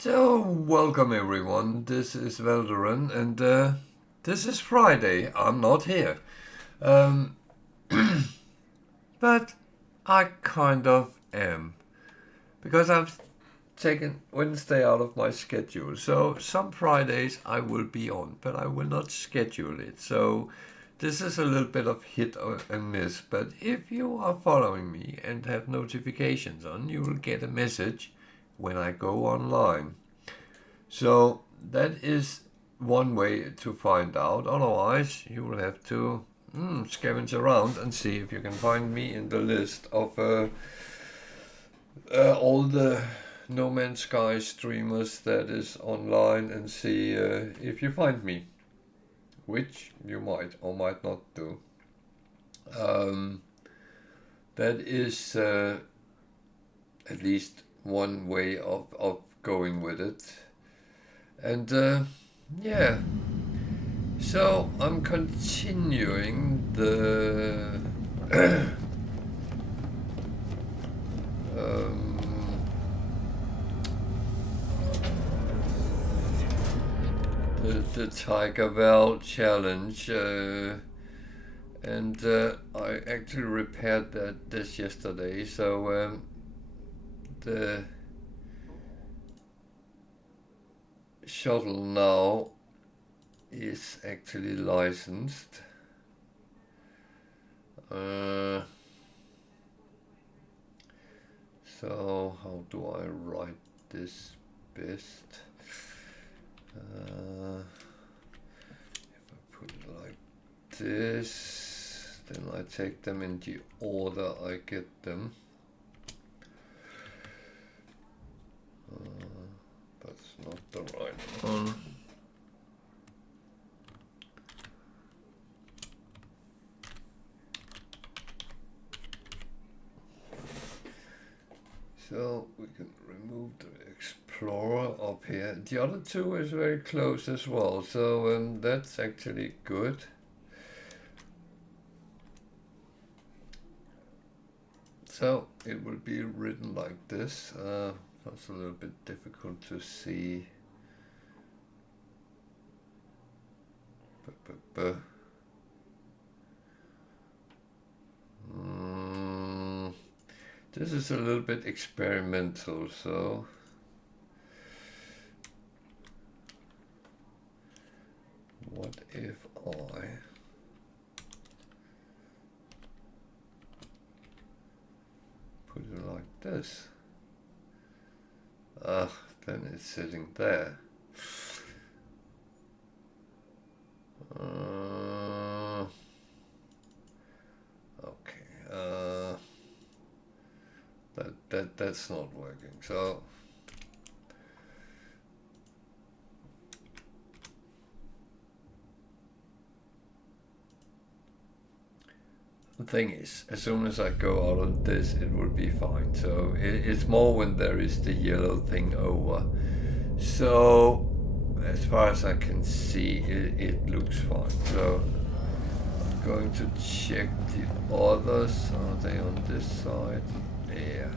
So, welcome everyone. This is Velderan, and this is Friday. I'm not here. Um, but I kind of am. Because I've taken Wednesday out of my schedule. So, some Fridays I will be on, but I will not schedule it. So, this is a little bit of hit and miss. But if you are following me and have notifications on, you will get a message when I go online. So that is one way to find out. Otherwise, you will have to scavenge around and see if you can find me in the list of all the No Man's Sky streamers that is online and see if you find me, which you might or might not do. That is at least one way of going with it. And yeah, so I'm continuing the the Tiger-Val challenge, and I actually repaired this yesterday. So the shuttle now is actually licensed. So how do I write this best? If I put it like this, then I take them in the order I get them. That's not the right one. So we can remove the Explorer up here. The other two is very close as well, so that's actually good. So it will be written like this. That's a little bit difficult to see. This is a little bit experimental, so what if I put it like this? Then it's sitting there. Okay. That's not working. So the thing is, as soon as I go out of this, it will be fine. So it's more when there is the yellow thing over. So as far as I can see, it looks fine. So I'm going to check the others. Are they on this side? Yeah.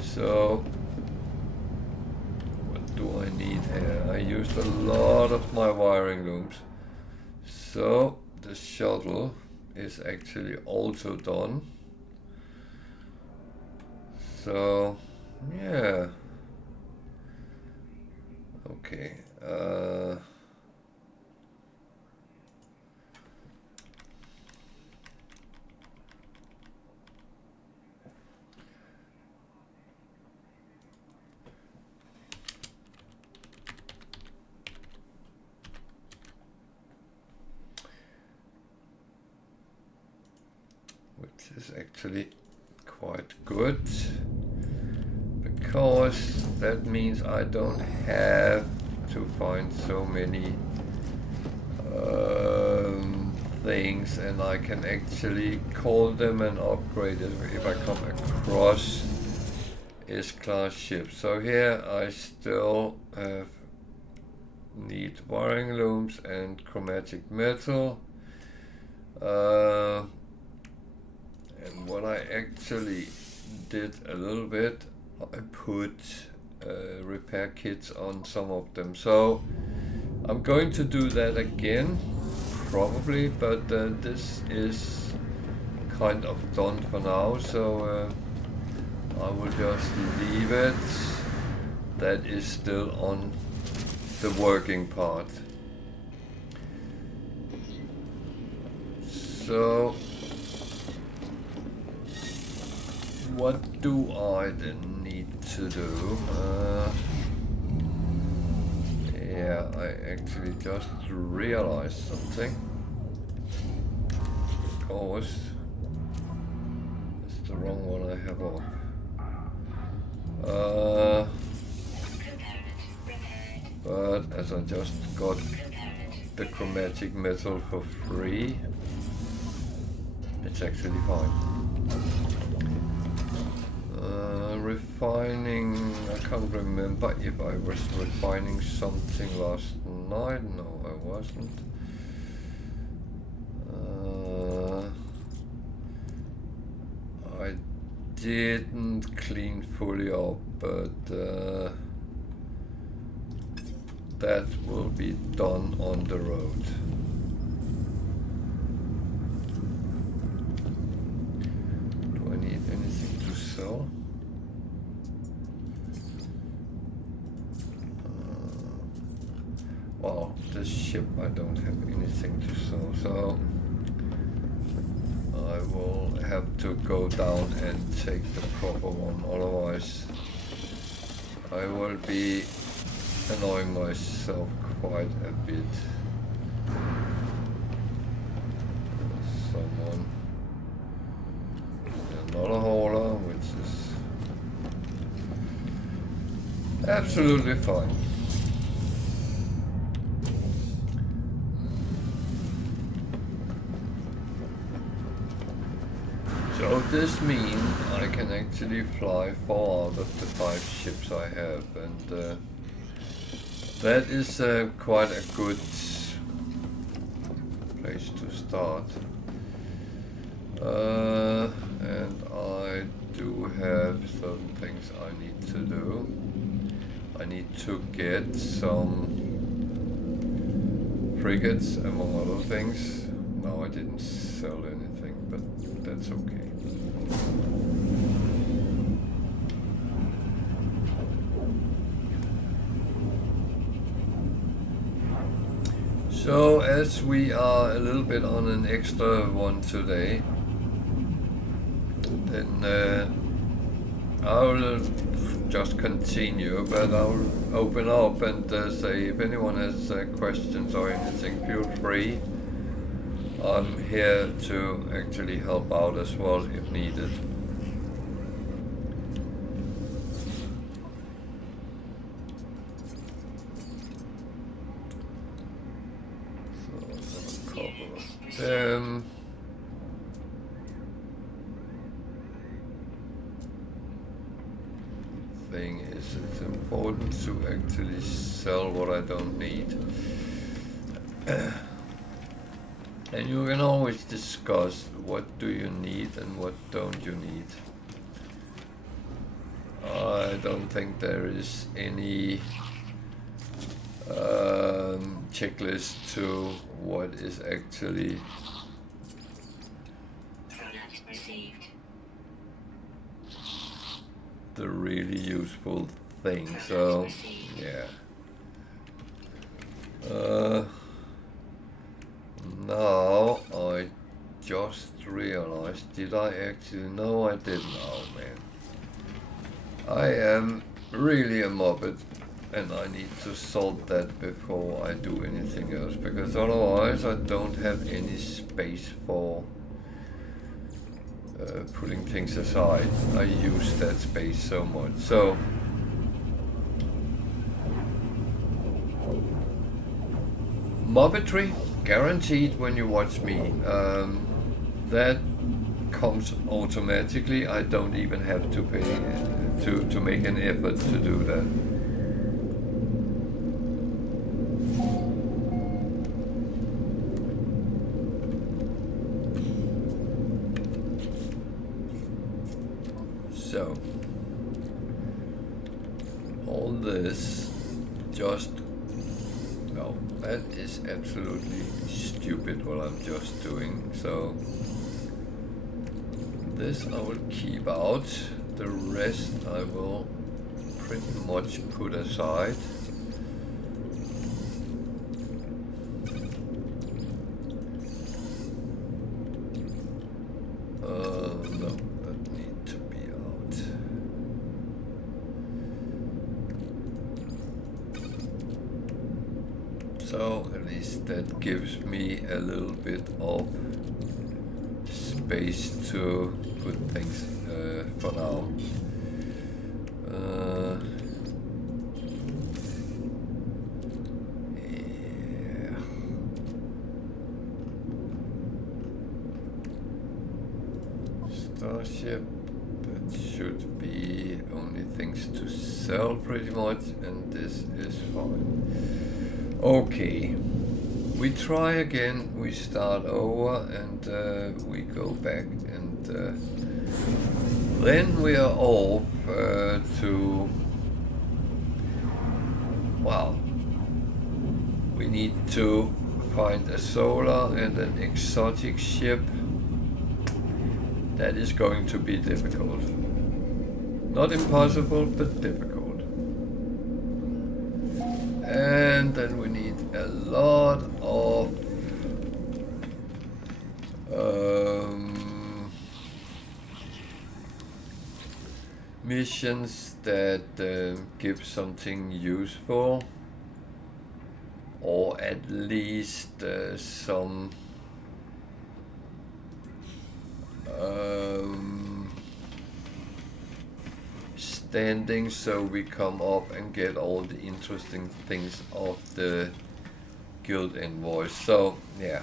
So what do I need here? I used a lot of my wiring looms. So the shuttle is actually also done. So yeah. Okay. Which is actually quite good, because that means I don't have to find so many things, and I can actually call them and upgrade it if I come across S-class ships. So here I still need wiring looms and chromatic metal. And what I actually did a little bit, I put repair kits on some of them. So I'm going to do that again, probably, but this is kind of done for now, so I will just leave it. That is still on the working part. So what do I then need to do? Yeah, I actually just realized something. Of course, it's the wrong one I have up. But as I just got the chromatic metal for free, it's actually fine. Refining, I can't remember if I was refining something last night. No, I wasn't. I didn't clean fully up, but that will be done on the road. Do I need anything to sell? Well, this ship I don't have anything to sell, so I will have to go down and take the proper one, otherwise I will be annoying myself quite a bit. Someone, another hauler, which is absolutely fine. So this means I can actually fly 4 out of the 5 ships I have, and that is quite a good place to start. And I do have certain things I need to do. I need to get some frigates, among other things. No, I didn't sell anything, but that's okay. So as we are a little bit on an extra one today, then I'll just continue, but I'll open up and say if anyone has questions or anything, feel free. I'm here to actually help out as well if needed. Thing is, it's important to actually sell what I don't need. And you can always discuss what do you need and what don't you need. I don't think there is any checklist to what is actually the really useful thing. So yeah. Now I just realized, did I actually? No, I didn't. Oh man, I am really a mobbit, and I need to sort that before I do anything else, because otherwise I don't have any space for putting things aside. I use that space so much. So mobbitry guaranteed when you watch me. That comes automatically. I don't even have to pay to make an effort to do that. So all this just... No, that is absolutely stupid what I'm just doing. So this I will keep out. The rest I will pretty much put aside. No, that need to be out. So at least that gives me a little bit of space to put things for now. Yeah. Starship, that should be only things to sell pretty much, and this is fine. Okay, we try again, we start over, and we go back, and then we are off to, well, we need to find a solar and an exotic ship. That is going to be difficult. Not impossible, but difficult. And then we need a lot of missions that give something useful, or at least some standing, so we come up and get all the interesting things of the guild invoice. So yeah.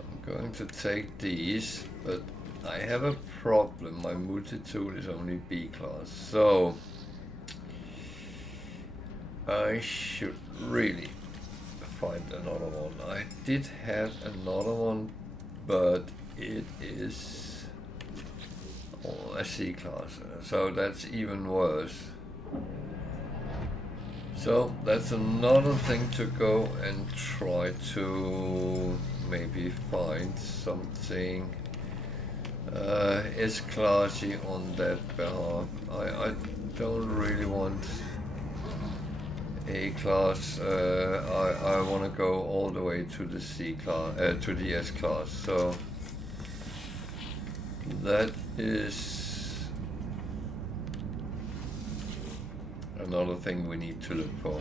I'm going to take these, but I have a problem. My multi-tool is only B class, so I should really find another one. I did have another one, but it is a C class, so that's even worse. So that's another thing to go and try to maybe find something S-classy on that behalf. I don't really want A class. I want to go all the way to the C class, to the S class. So that is another thing we need to look for.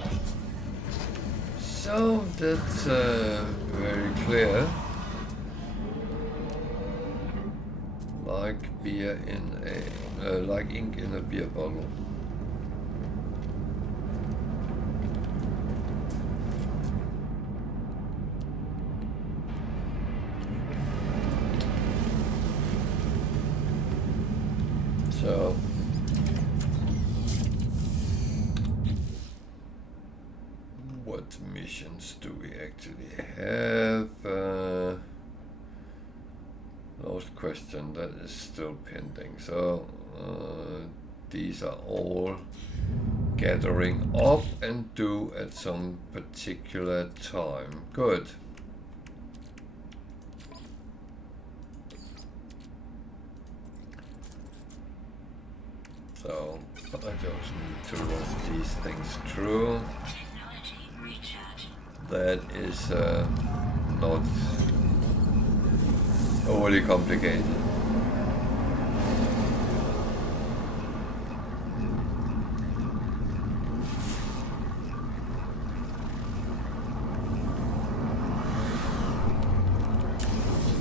So that's very clear. Like beer in a, like ink in a beer bottle. So what missions do we actually have? Last question, that is still pending. So these are all gathering up and due at some particular time. Good. So I just need to run these things through. That is not overly complicated.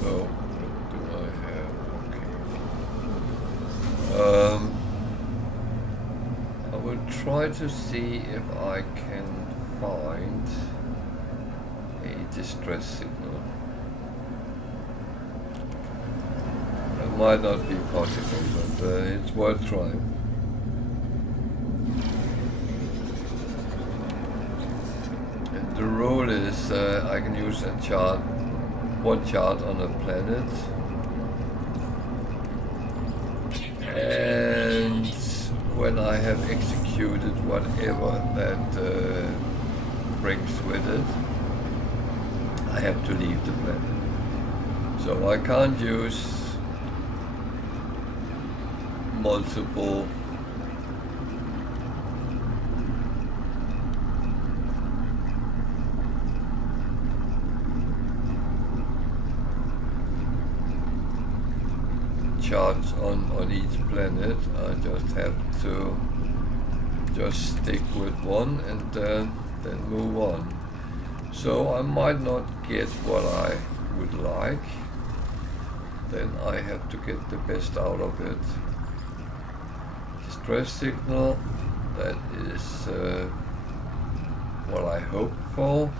So what do I have? Okay. I will try to see if I can find a distress signal. It might not be possible, but it's worth trying. And the rule is I can use a chart, one chart on a planet, executed whatever that brings with it, I have to leave the planet. So I can't use multiple charts on each planet. I just have to just stick with one and then move on. So I might not get what I would like. Then I have to get the best out of it. Distress signal, that is what I hope for.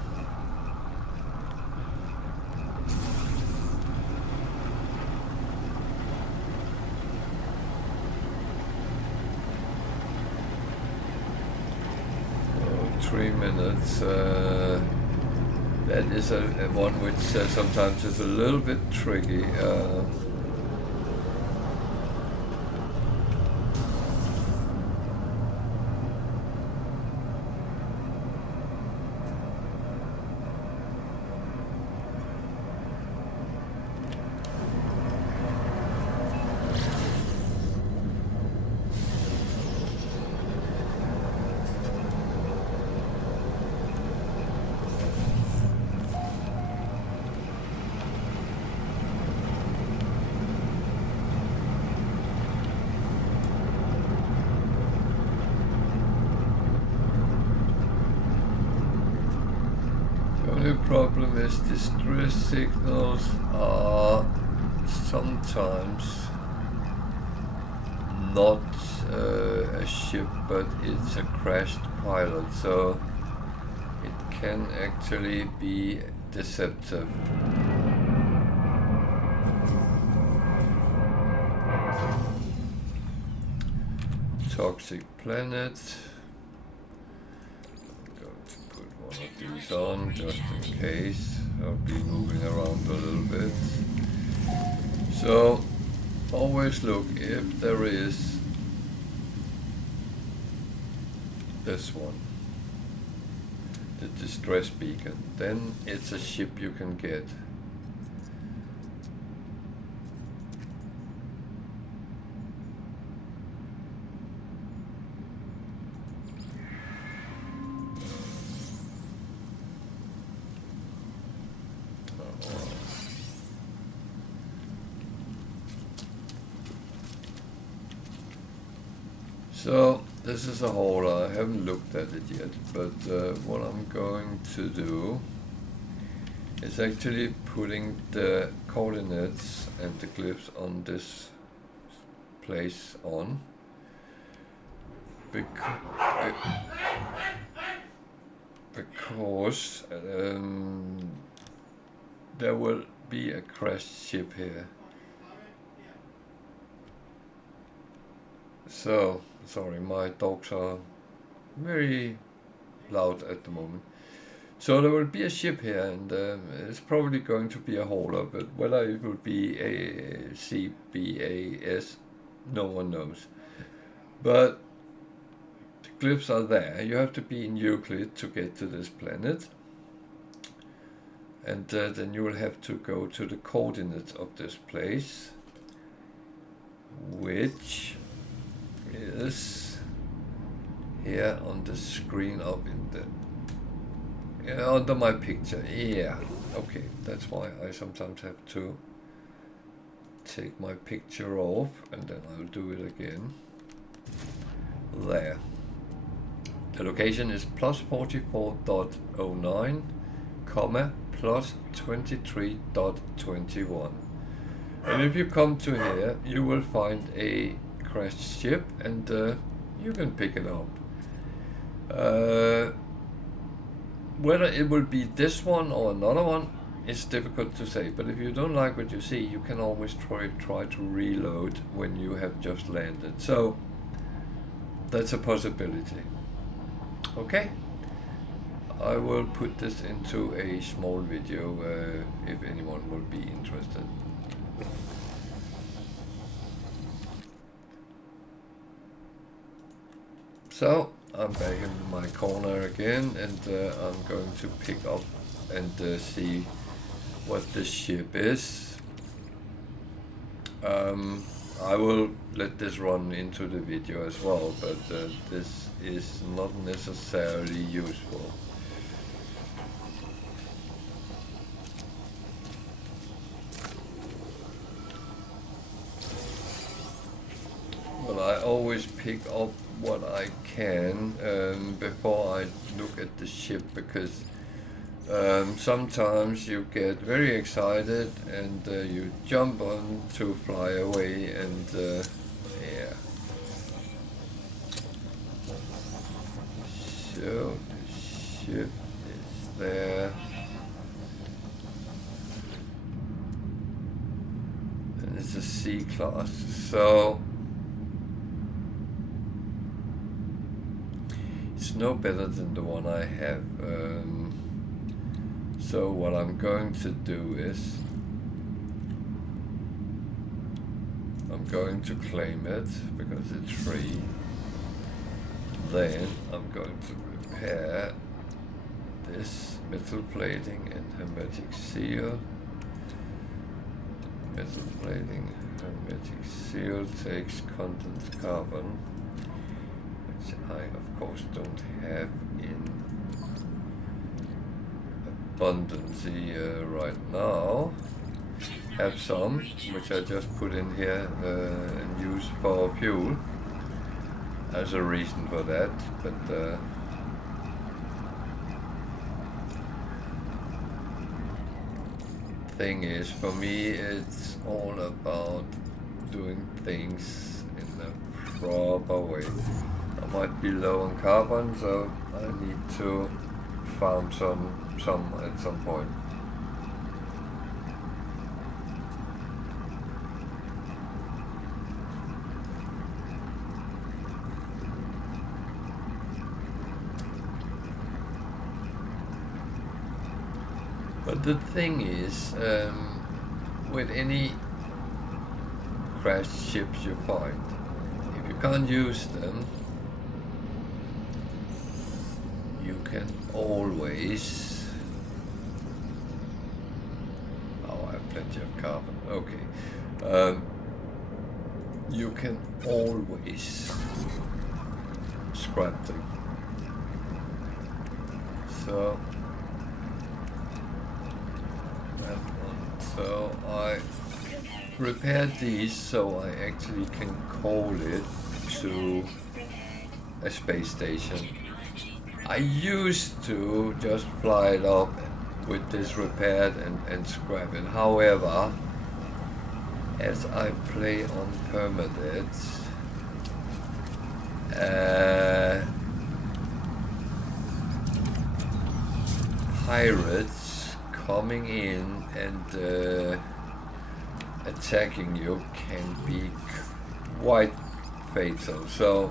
Oh, 3 minutes. That is a one which sometimes is a little bit tricky. The problem is distress signals are sometimes not a ship, but it's a crashed pilot, so it can actually be deceptive. Toxic planet. These on just in case. I'll be moving around a little bit. So always look if there is this one, the distress beacon, then it's a ship you can get. So this is a hauler. I haven't looked at it yet, but what I'm going to do is actually putting the coordinates and the glyphs on this place on, because there will be a crashed ship here. So, sorry, my dogs are very loud at the moment. So there will be a ship here, and it's probably going to be a hauler, but whether it will be a CBAS, no one knows. But the glyphs are there. You have to be in Euclid to get to this planet, and then you will have to go to the coordinates of this place, which is here on the screen up in the under my picture. Yeah, okay, that's why I sometimes have to take my picture off and then I'll do it again. There. The location is plus 44.09, comma, plus 23.21. And if you come to here, you will find a crashed ship, and you can pick it up. Whether it will be this one or another one is difficult to say, but if you don't like what you see, you can always try to reload when you have just landed. So that's a possibility. Okay, I will put this into a small video if anyone will be interested. So I'm back in my corner again, and I'm going to pick up and see what the ship is. I will let this run into the video as well, but this is not necessarily useful. Well, I always pick up what I can before I look at the ship, because sometimes you get very excited and you jump on to fly away, and yeah. So the ship is there. And it's a C-class, so it's no better than the one I have. So what I'm going to do is I'm going to claim it because it's free. Then I'm going to repair this metal plating and hermetic seal. Metal plating, hermetic seal takes content carbon, which I of course don't have in abundance right now. Have some, which I just put in here and use for fuel. There's a reason for that, but thing is, for me, it's all about doing things in the proper way. I might be low on carbon, so I need to farm some at some point. But the thing is, with any crashed ships you find, if you can't use them, you can always... Oh, I have plenty of carbon. Okay. You can always scrap them. So... So I repaired these so I actually can call it to a space station. I used to just fly it up with this repaired and scrap it. However, as I play on Permadeath, pirates coming in and attacking you can be quite fatal. So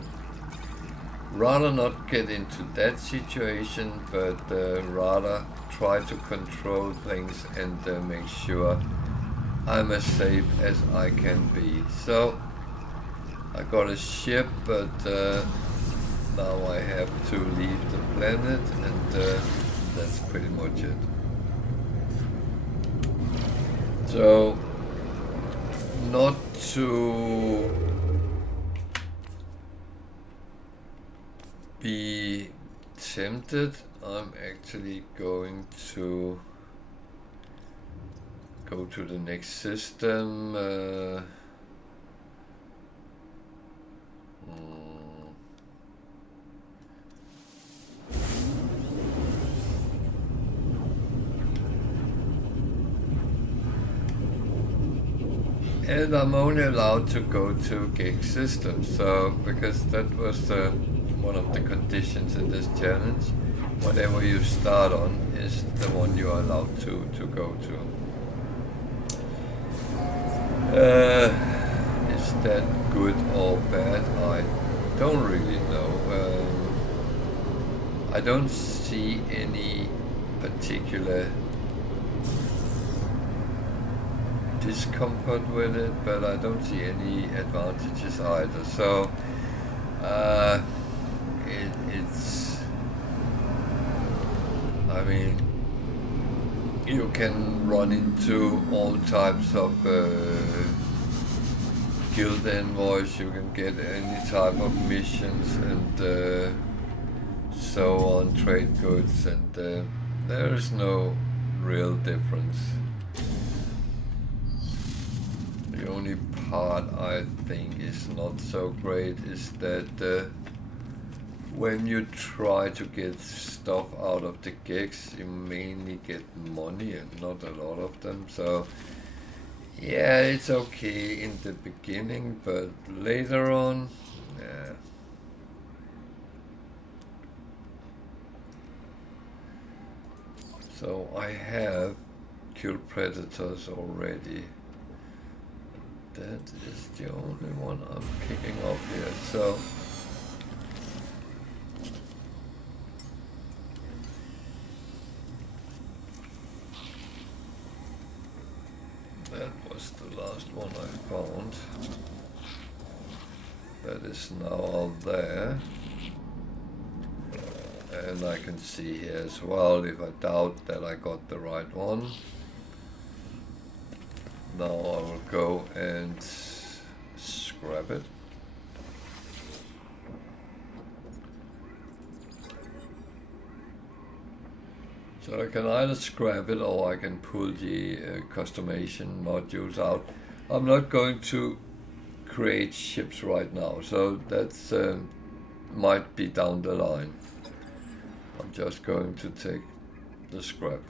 rather not get into that situation, but rather try to control things and make sure I'm as safe as I can be. So I got a ship, but now I have to leave the planet, and that's pretty much it. So, not to be tempted, I'm actually going to go to the next system. And I'm only allowed to go to gig systems, so because that was one of the conditions in this challenge. Whatever you start on is the one you are allowed to go to. Is that good or bad? I don't really know. I don't see any particular discomfort with it, but I don't see any advantages either. So it's, I mean, you can run into all types of guild envoys, you can get any type of missions and so on, trade goods, and there is no real difference. The only part I think is not so great is that when you try to get stuff out of the gigs, you mainly get money and not a lot of them. So yeah, it's okay in the beginning, but later on, yeah. So I have killed predators already. That is the only one I'm picking up here. So that was the last one I found. That is now all there. And I can see here as well, if I doubt that I got the right one. Now I will go and scrap it. So I can either scrap it or I can pull the customization modules out. I'm not going to create ships right now, so that's might be down the line. I'm just going to take the scrap.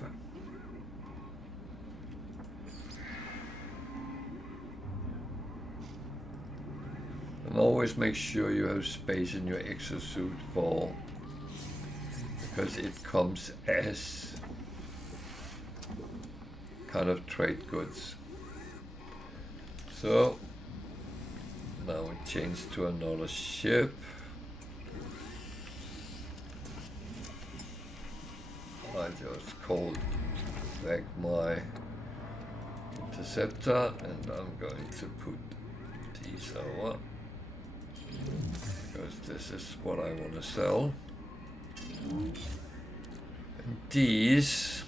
And always make sure you have space in your exosuit for, because it comes as kind of trade goods. So now we change to another ship. I just called back my interceptor and I'm going to put these over, because this is what I want to sell. And these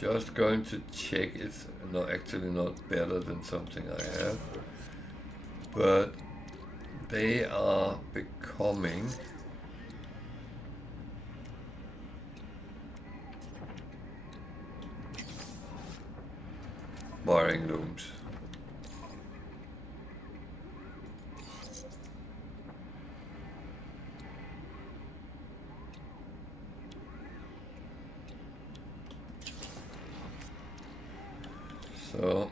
just going to check it's not actually not better than something I have, but they are becoming wiring looms. So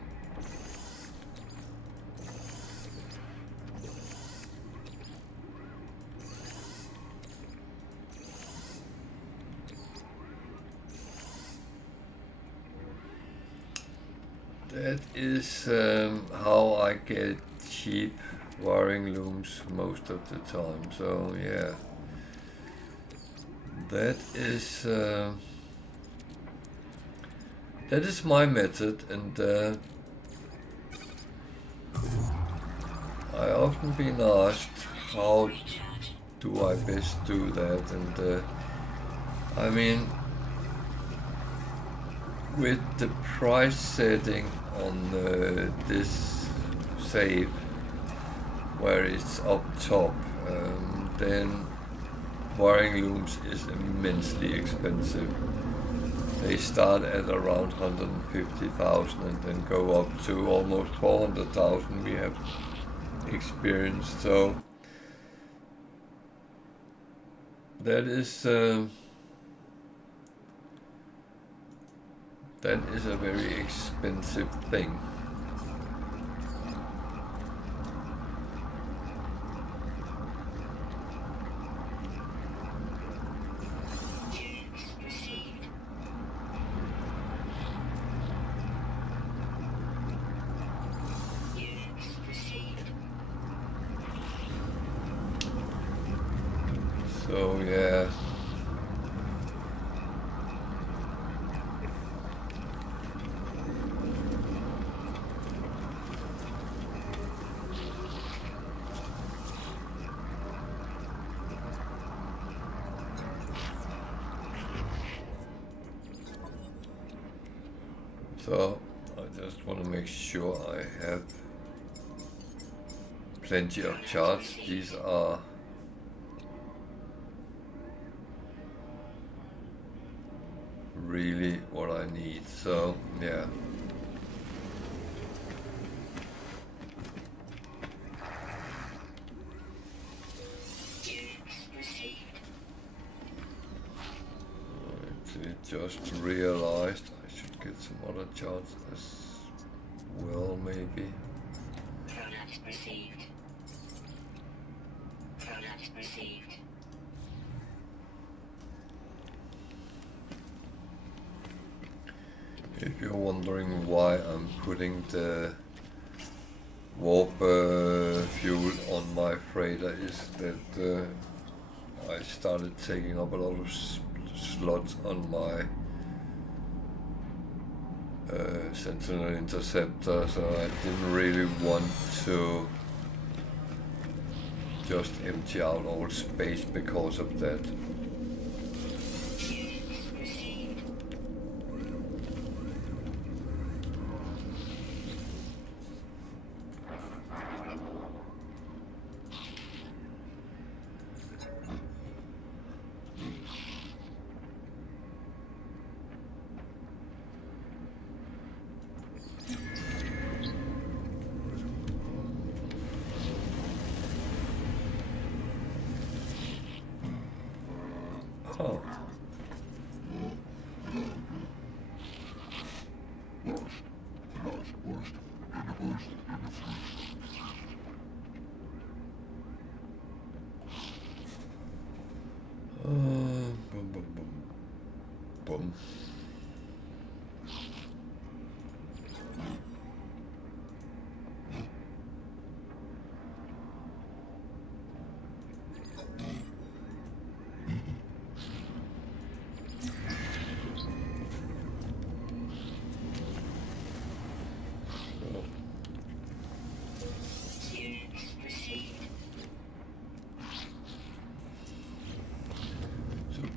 that is how I get cheap wiring looms most of the time. So yeah, that is my method, and I often been asked how do I best do that, and I mean, with the price setting on this save, where it's up top, then wiring looms is immensely expensive. They start at around 150,000 and then go up to almost 400,000 we have experienced. So that is a very expensive thing. So yeah. So I just want to make sure I have plenty of charts. These are really what I need. So yeah. I just realized I should get some other charts as well, maybe. Product received. Product received. If you're wondering why I'm putting the warp fuel on my freighter, is that I started taking up a lot of slots on my Sentinel Interceptor, so I didn't really want to just empty out all space because of that. Oh. Boom, boom, boom, boom.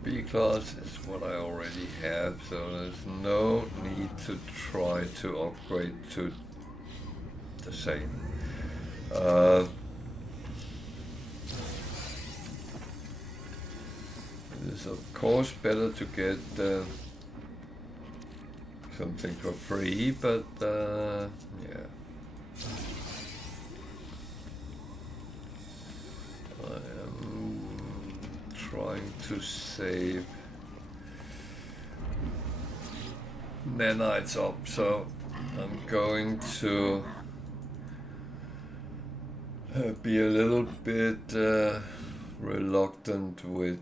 B-class is what I already have, so there's no need to try to upgrade to the same. It is of course better to get something for free, but yeah. I am trying to save nanites up, so I'm going to be a little bit reluctant with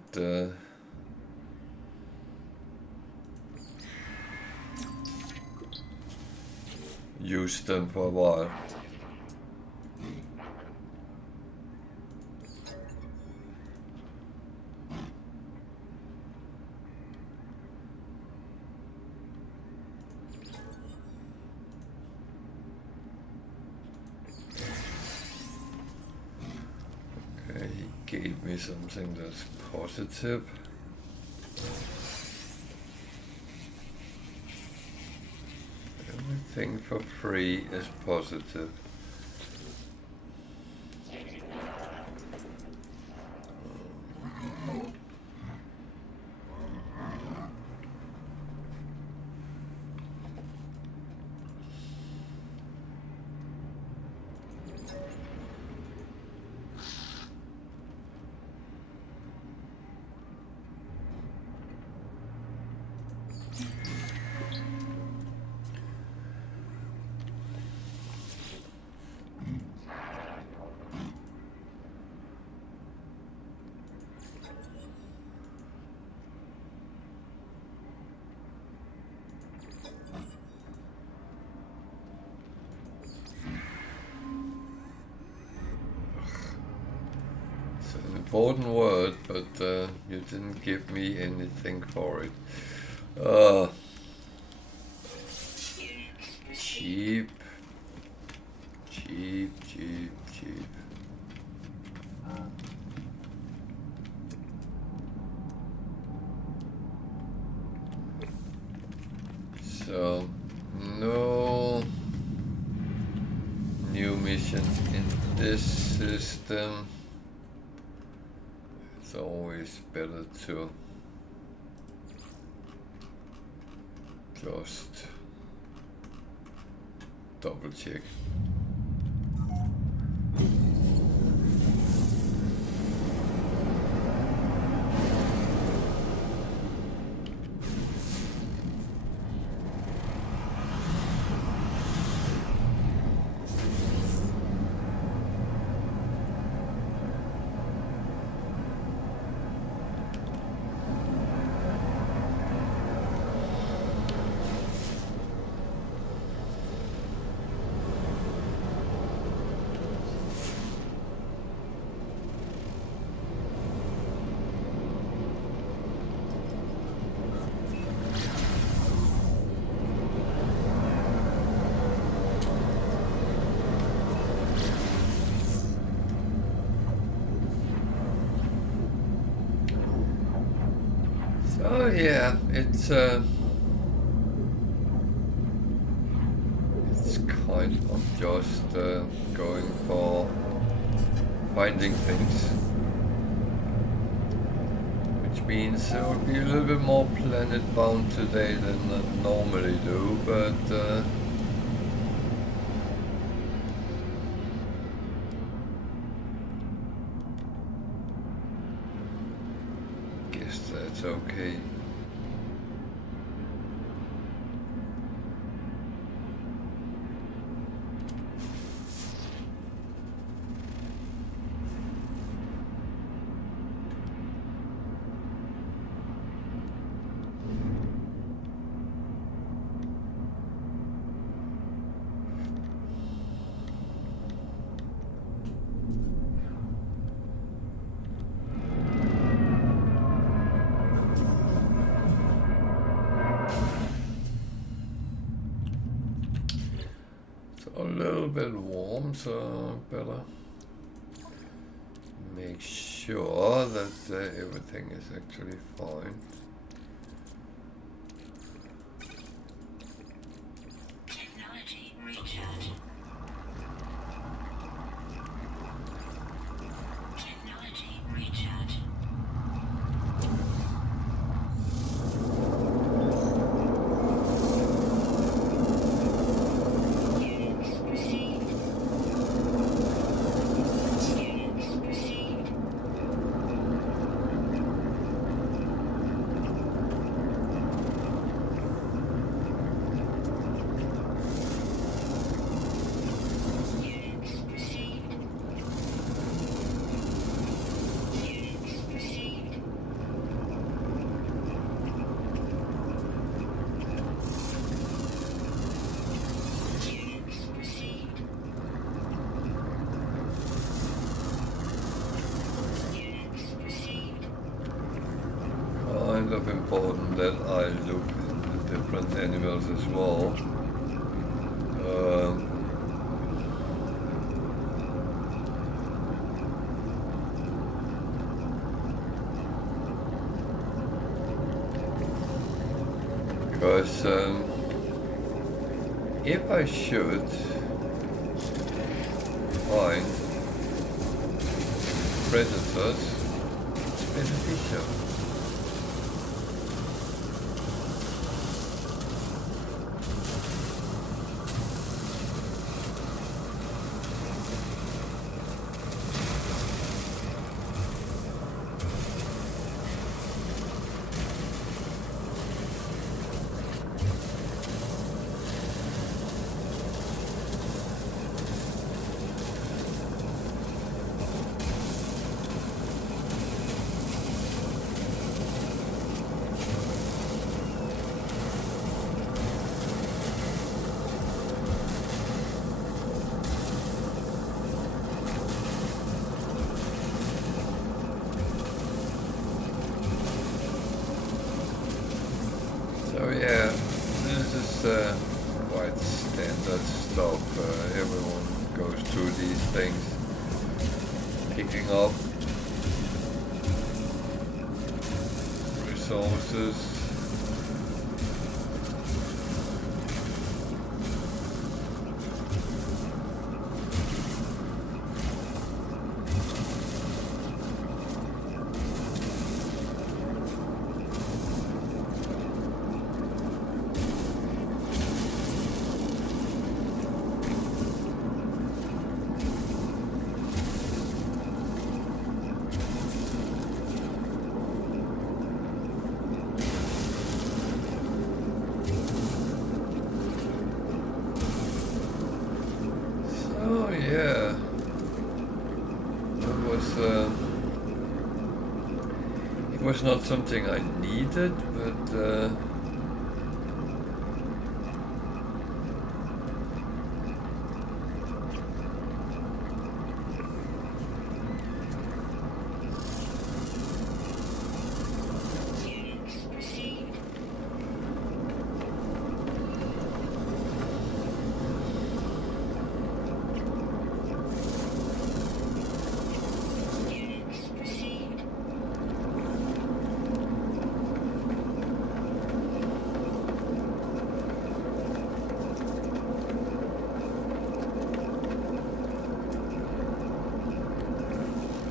use them for a while. Gave me something that's positive. Everything for free is positive. Important word, but you didn't give me anything for it. Cheap, cheap, cheap, cheap. So No new missions in this system. It's always better to just double check. So yeah, it's kind of just going for finding things, which means it will be a little bit more planet bound today than I normally do, but guess that's okay. A little bit warm, so better make sure that everything is actually fine. Technology recharge. Technology recharge. Kind of important that I look at the different animals as well. Because if I should find predators, it's beneficial. So yeah, this is quite standard stuff. Everyone goes through these things, picking up resources, was not something I needed, but Units received. Units received.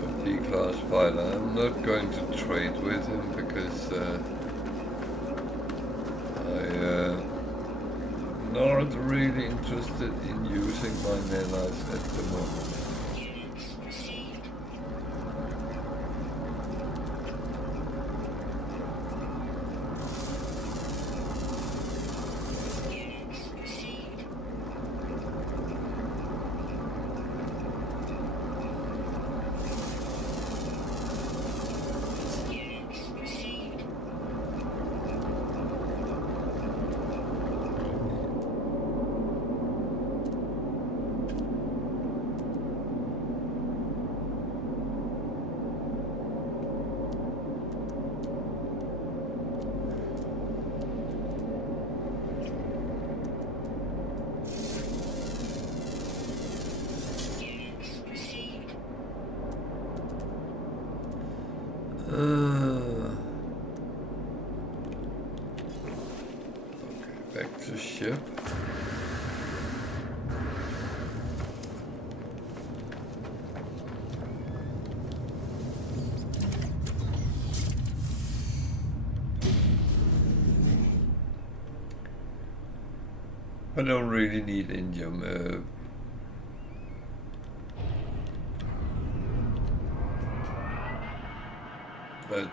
a D-class fighter. I'm not going to trade with him because I'm not really interested in using my nanites at the moment. Units received. Units received. Units received. Units received. Okay, back to ship. I don't really need indium. But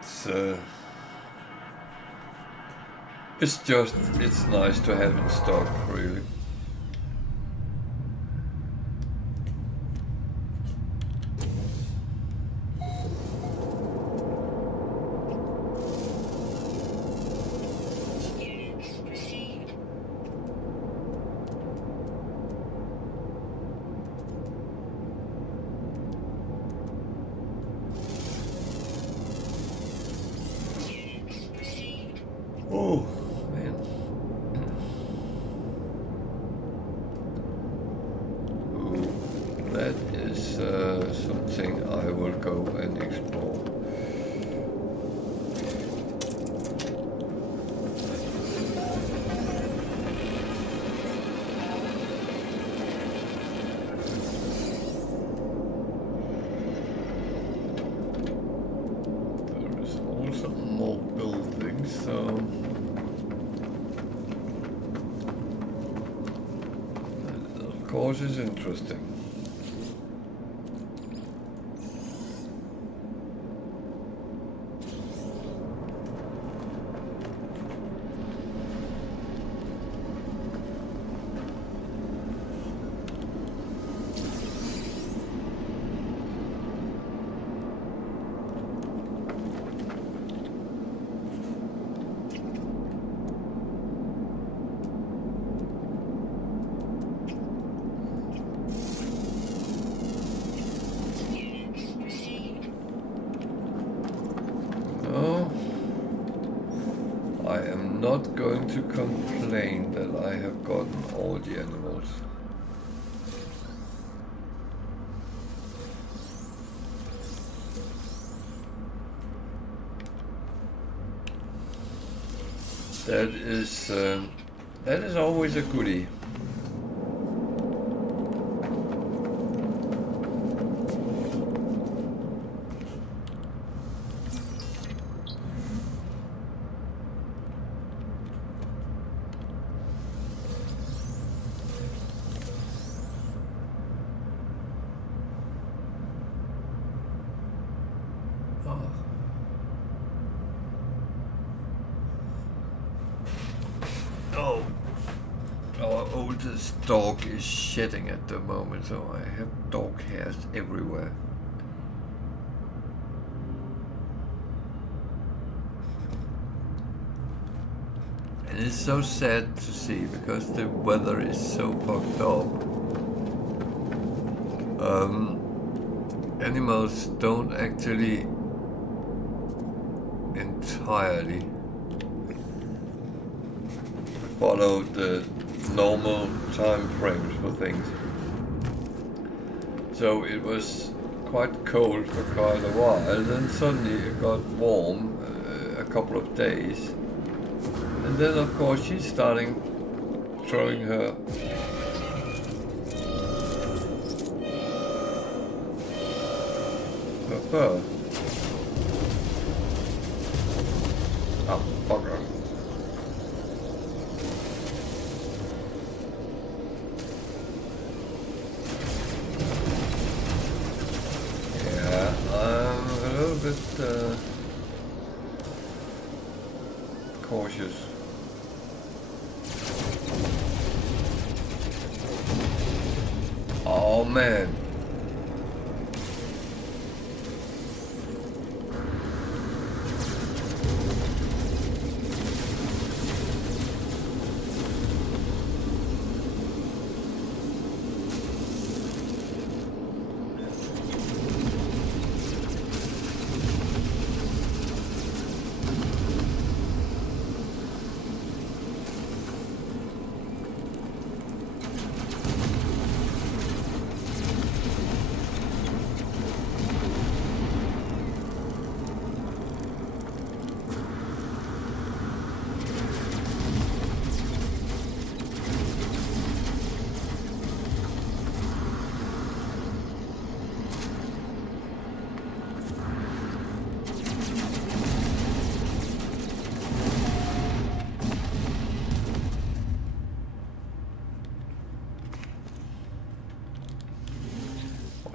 it's nice to have in stock, really. Units received. Units received. Oh, man. Ooh, that is something I will go and explore. There is also more buildings, so that of course is interesting. Units received. No, I am not going to complain that I have gotten all the animals. That is always a goodie. Oh. Oh. Our oldest dog is shedding at the moment, so I have dog hairs everywhere. And it's so sad to see because the weather is so fucked up. Animals don't actually entirely follow the normal time frames for things. So it was quite cold for quite a while, then suddenly it got warm a couple of days. And then of course she's starting throwing her fur. Oh, bugger. Yeah, I'm a little bit cautious. Oh man.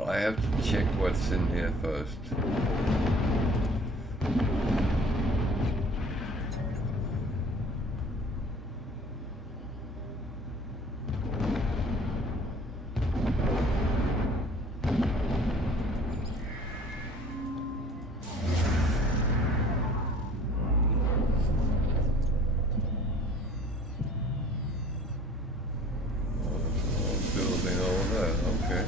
I have to check what's in here first. Building over there, okay.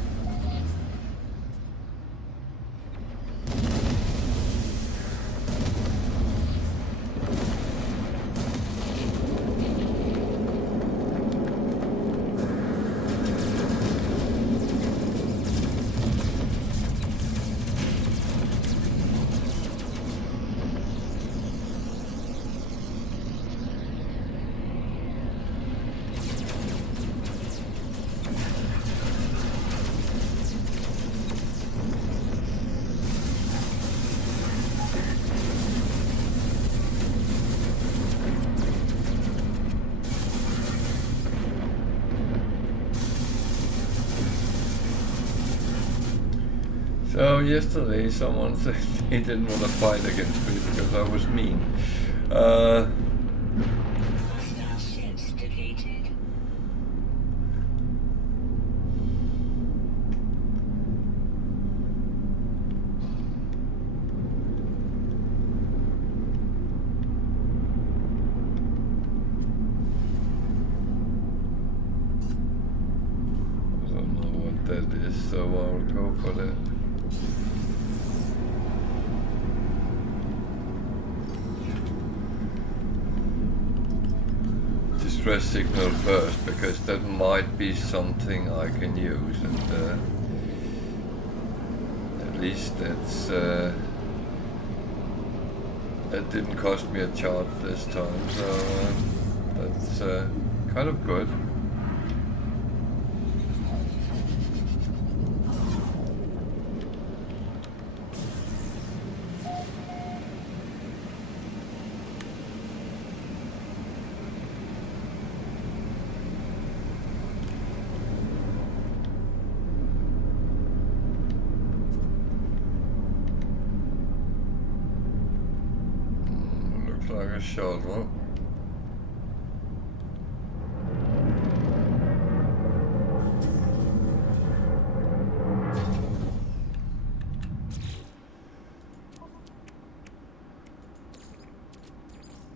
So yesterday someone said he didn't want to fight against me because I was mean. Hostile ships defeated. I don't know what that is, so I'll go for that. Distress signal first, because that might be something I can use, and at least that's that didn't cost me a charge this time, so that's kind of good. Like a shuttle.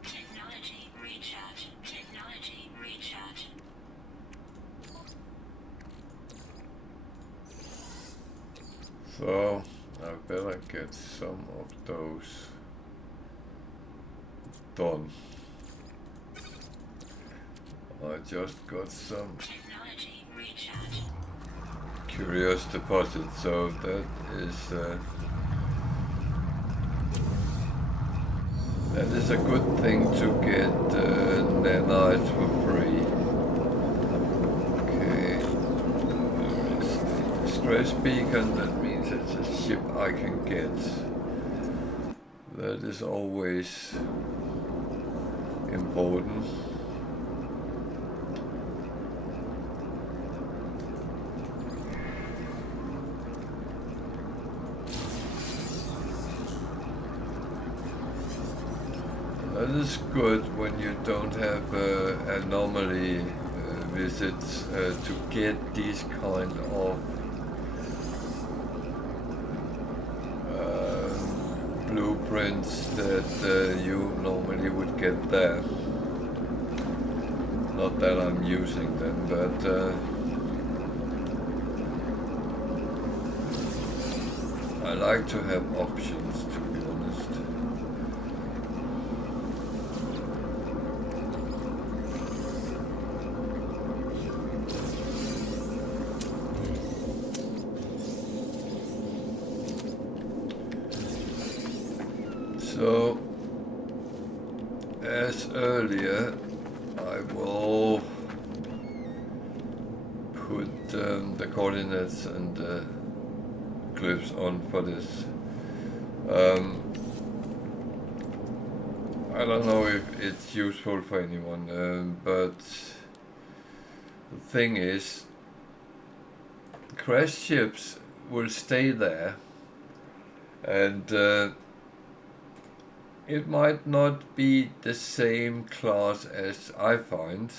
Technology recharge 10%. So I better get some of those done. I just got some Technology recharge. curious deposits, so that is a good thing to get nanites for free. Okay, there is a distress beacon. That means it's a ship I can get. That is always important. That is good when you don't have anomaly visits to get these kind of blueprints that you normally would get there. Not that I'm using them, but I like to have options, to be honest. So, as earlier, I will put the coordinates and the glyphs on for this. I don't know if it's useful for anyone, but the thing is, crash ships will stay there, and it might not be the same class as I find.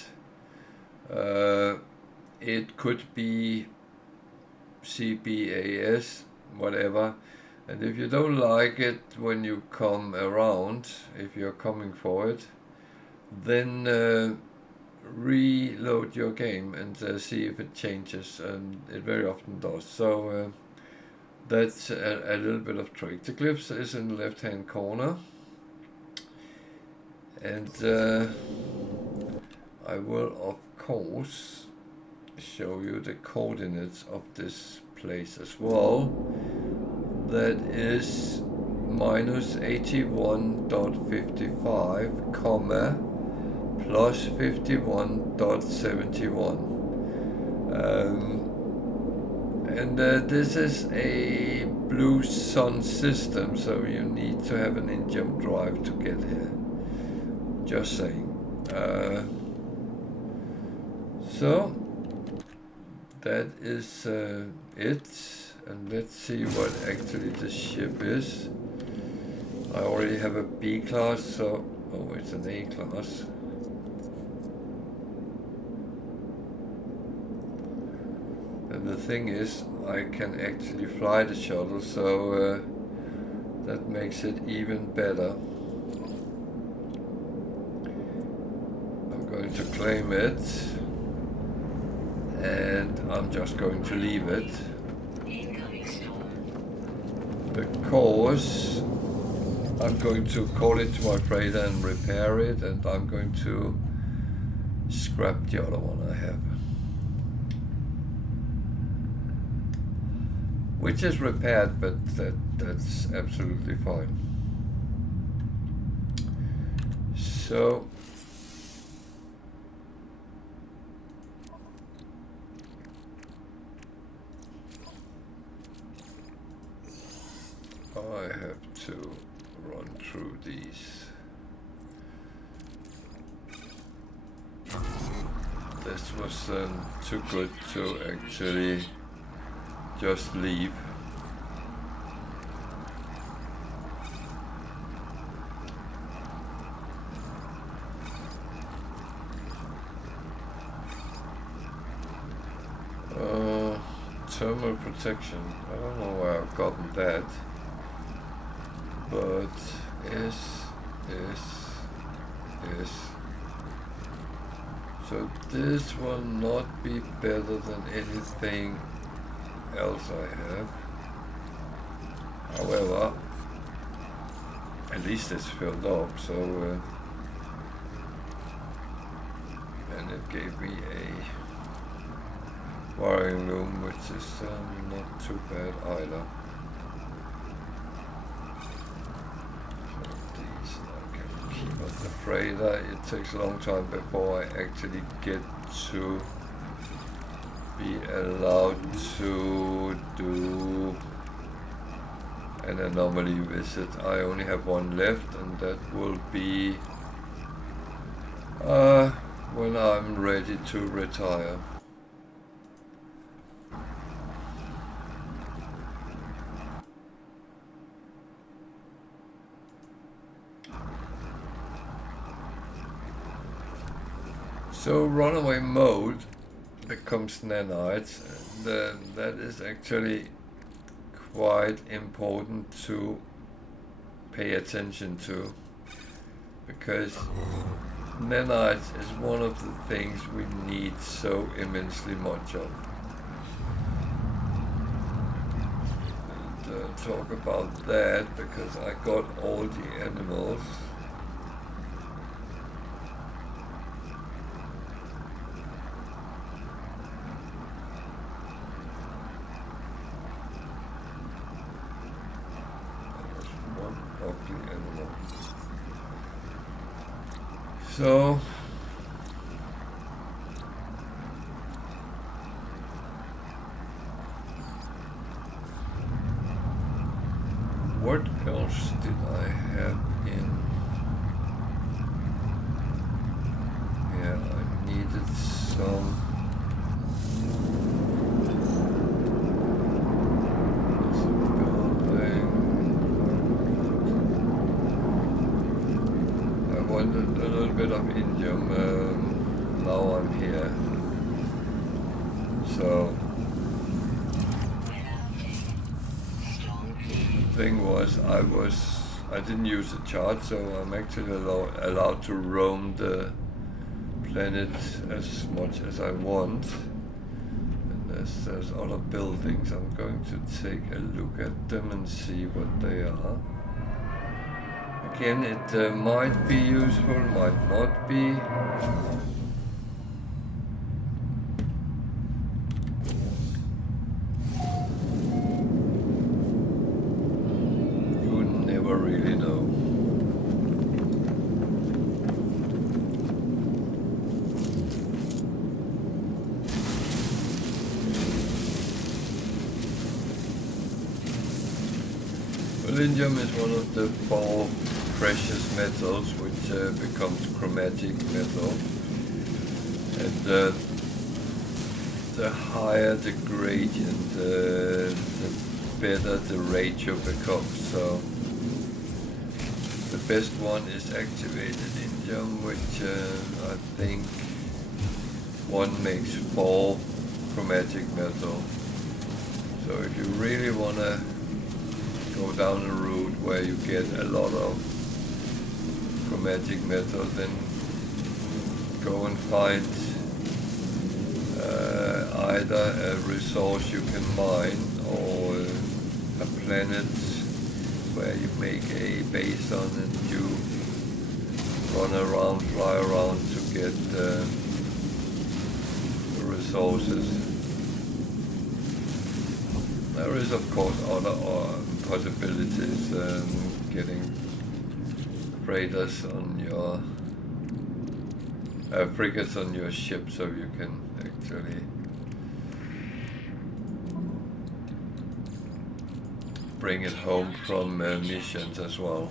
It could be CBAS, whatever. And if you don't like it when you come around, if you're coming for it, then reload your game and see if it changes, and it very often does. So that's a little bit of trick. The glyphs is in the left hand corner. And I will of course show you the coordinates of this place as well. That is minus 81.55, comma, plus 51.71. And this is a blue sun system, so you need to have an in-jump drive to get here. Just saying. So that is it, and let's see what actually this ship is. I already have a B class, so oh, it's an A class. And the thing is, I can actually fly the shuttle, so that makes it even better. To claim it, and I'm just going to leave it because I'm going to call it to my freighter and repair it, and I'm going to scrap the other one I have, which is repaired, but that's absolutely fine. So I have to run through these. This was too good to actually just leave. Thermal protection. I don't know where I've gotten that. But so this will not be better than anything else I have. However, at least it's filled up, so and it gave me a wiring loom, which is not too bad either. So these I can keep on the freighter. It takes a long time before I actually get to be allowed to do an anomaly visit. I only have one left, and that will be when I'm ready to retire. So runaway mode becomes nanites, and that is actually quite important to pay attention to, because nanites is one of the things we need so immensely much of. And talk about that, because I got all the animals. So what else did I have in? Yeah, I needed some. There's a building. I wanted a little bit of indium. Now I'm here. So the thing was, I didn't use the chart, so I'm actually allowed to roam the planet as much as I want. And there's other buildings. I'm going to take a look at them and see what they are. Again, it might be useful, might not be. You never really know. Indium is one of the 4 precious metals which becomes chromatic metal, and the higher the gradient, the better the ratio becomes. So the best one is activated indium, which I think 1 makes 4 chromatic metal. So if you really want to go down a route where you get a lot of chromatic metal, then go and find either a resource you can mine or a planet where you make a base on and you run around, fly around to get the resources. There is of course other possibilities, getting freighters on your frigates on your ship, so you can actually bring it home from missions as well.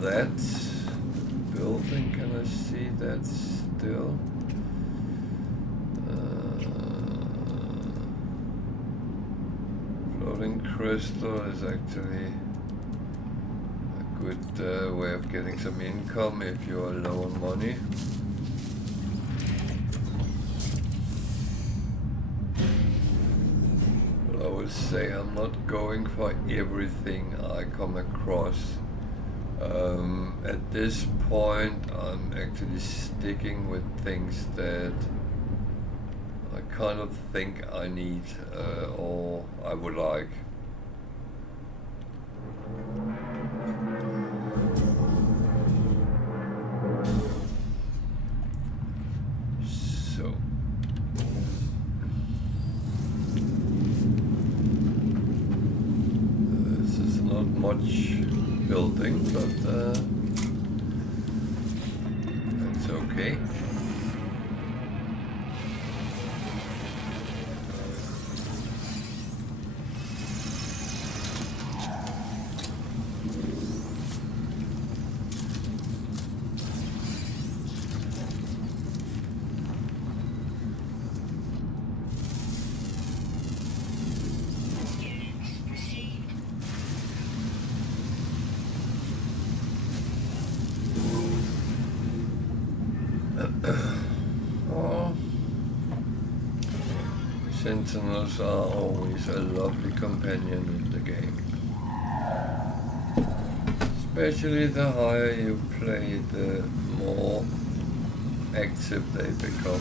That building, can I see that still? Floating crystal is actually a good way of getting some income if you are low on money. But I would say I'm not going for everything I come across. At this point, I'm actually sticking with things that I kind of think I need or I would like. So this is not much building, but that's okay. Units received. Oh, sentinels are always a lovely companion in the game. Especially the higher you play, the more active they become.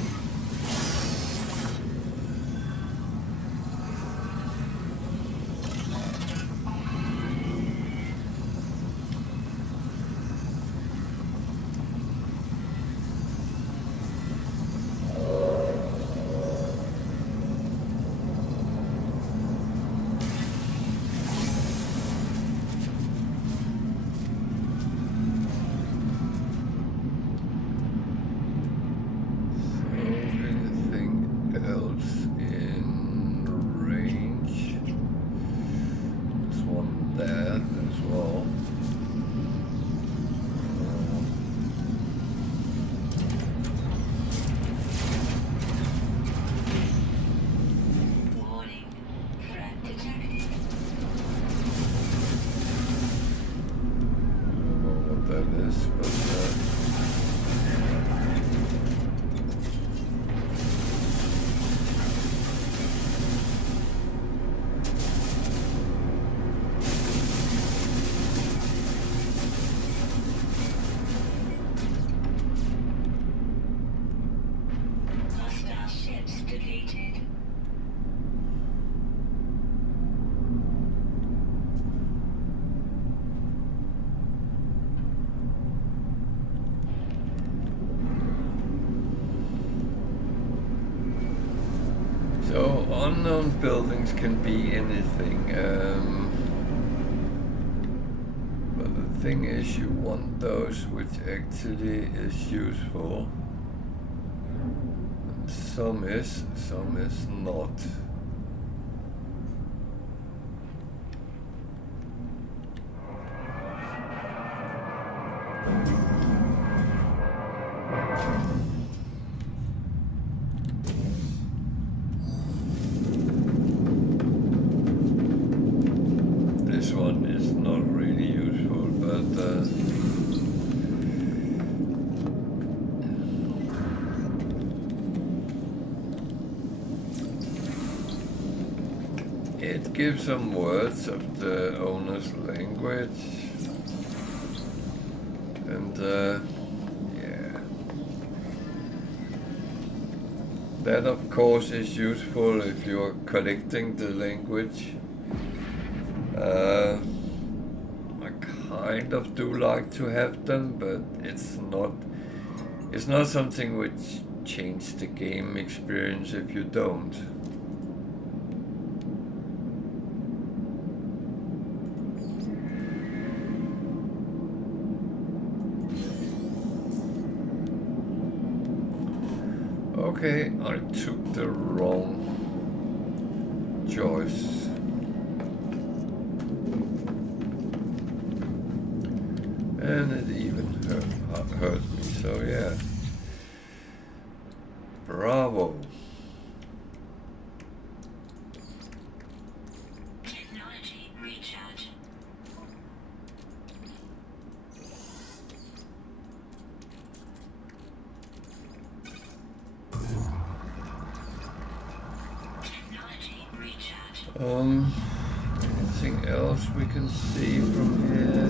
So unknown buildings can be anything, but the thing is you want those which actually is useful. And some is not. This one is not really useful, but it gives some words of the owner's language, and yeah, that of course is useful if you are collecting the language. I kind of do like to have them, but it's not something which changes the game experience if you don't. Okay, I took the wrong choice. And it even hurt me, so yeah. Bravo. Technology recharge. Anything else we can see from here?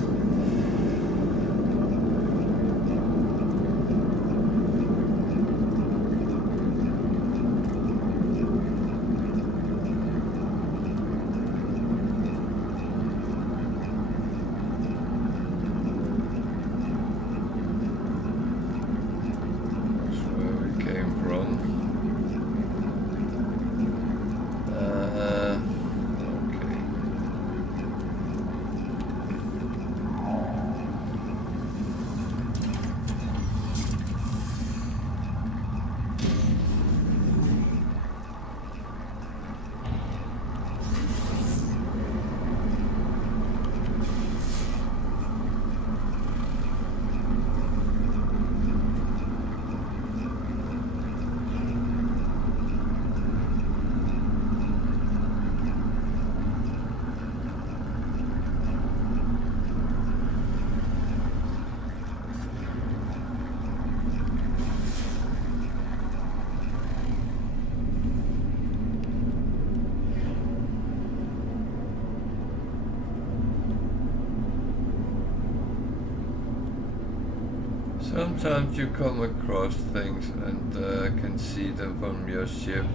Sometimes you come across things and can see them from your ship.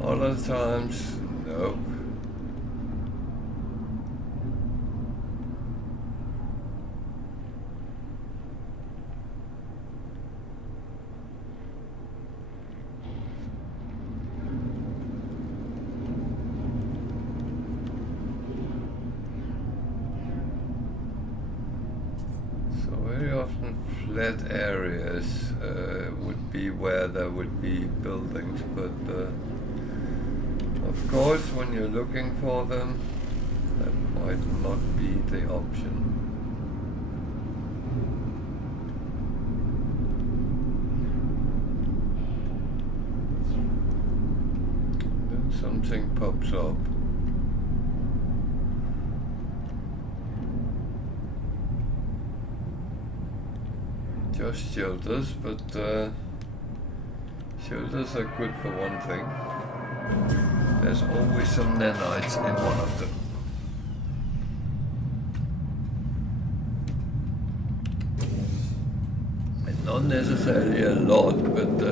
Other times, nope. Flat areas would be where there would be buildings, but of course when you're looking for them, that might not be the option. Then something pops up. Just shelters, but shelters are good for one thing. There's always some nanites in one of them. And not necessarily a lot, but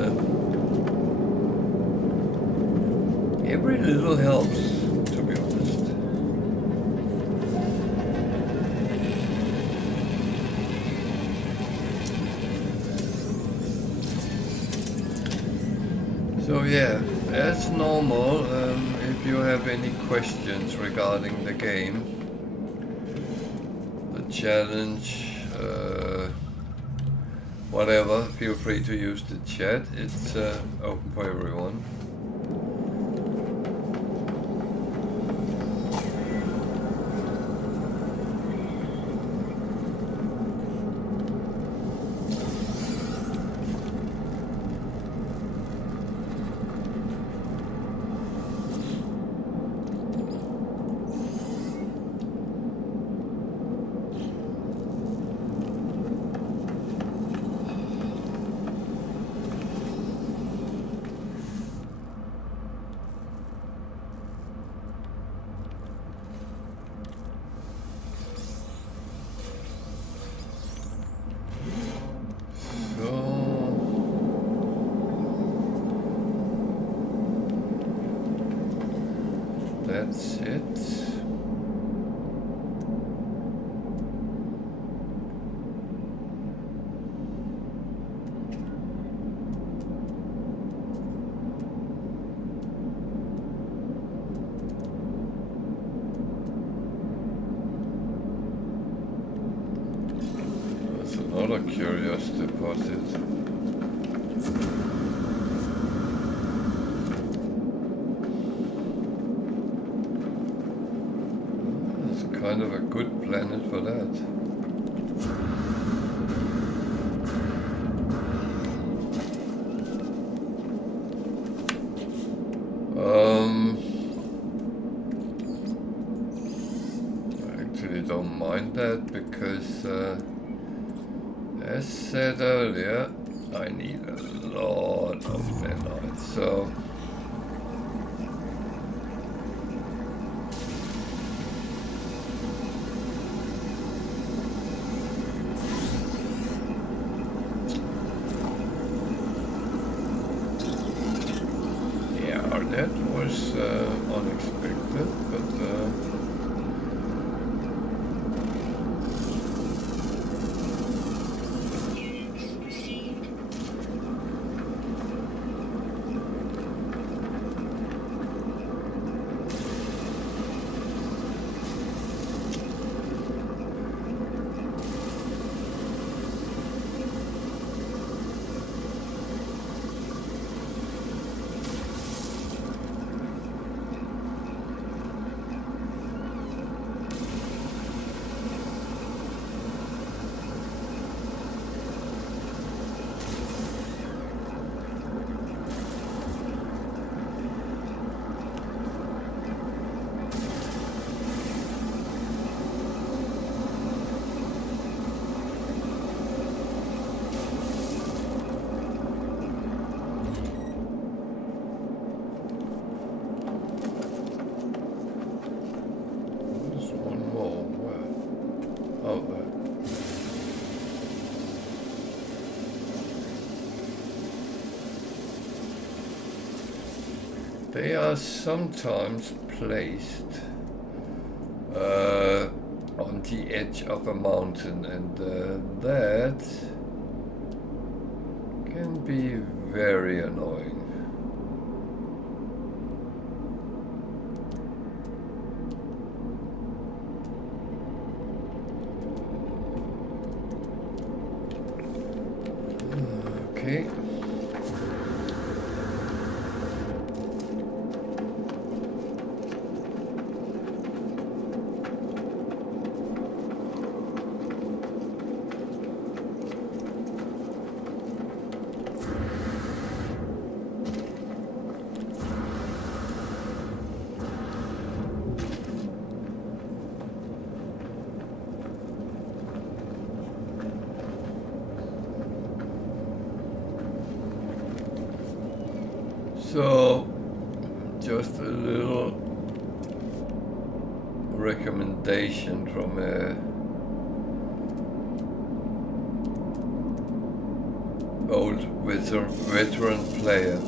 every little helps, to be honest. So yeah, as normal, if you have any questions regarding the game, the challenge, whatever, feel free to use the chat. It's open for everyone. That's it. That's another curious deposit. Kind of a good planet for that. I actually don't mind that because, as said earlier, I need a lot of nanites, so was unexpected, but Units received. there's one more. Where? Oh, there. They are sometimes placed on the edge of a mountain, and that can be very annoying. Okay. So, just a little recommendation from a old veteran player.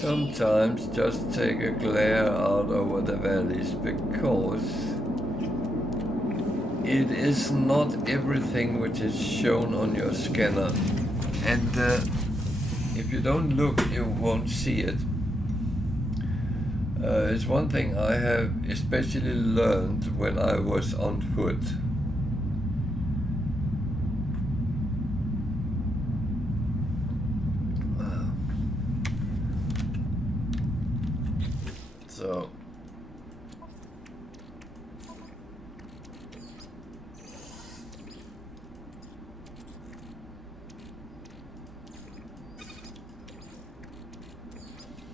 Sometimes just take a glare out over the valleys, because it is not everything which is shown on your scanner, and if you don't look, you won't see it. It's one thing I have especially learned when I was on foot. So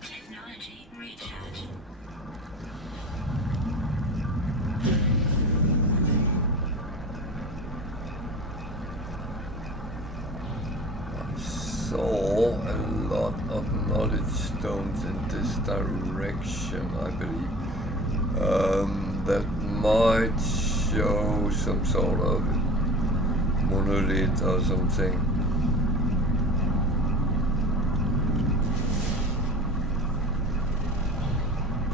Technology recharge. I saw a lot of knowledge stones in this direction, I believe. That might show some sort of monolith or something.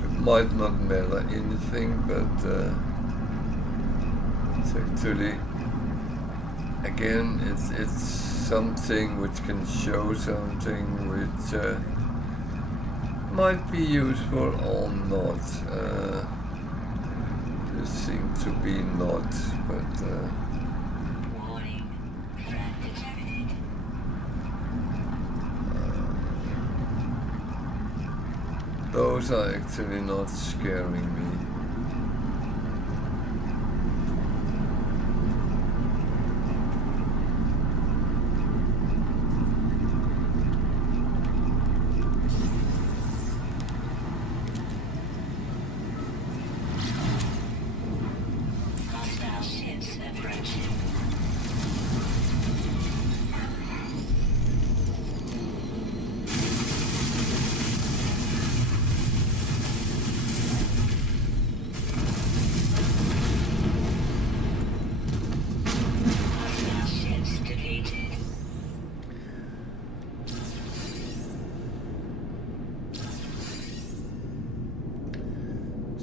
It might not matter anything, but it's actually, again, it's something which can show something which might be useful or not. This seems to be not, but Warning. Threat detected. those are actually not scaring me. Hostile ships approaching.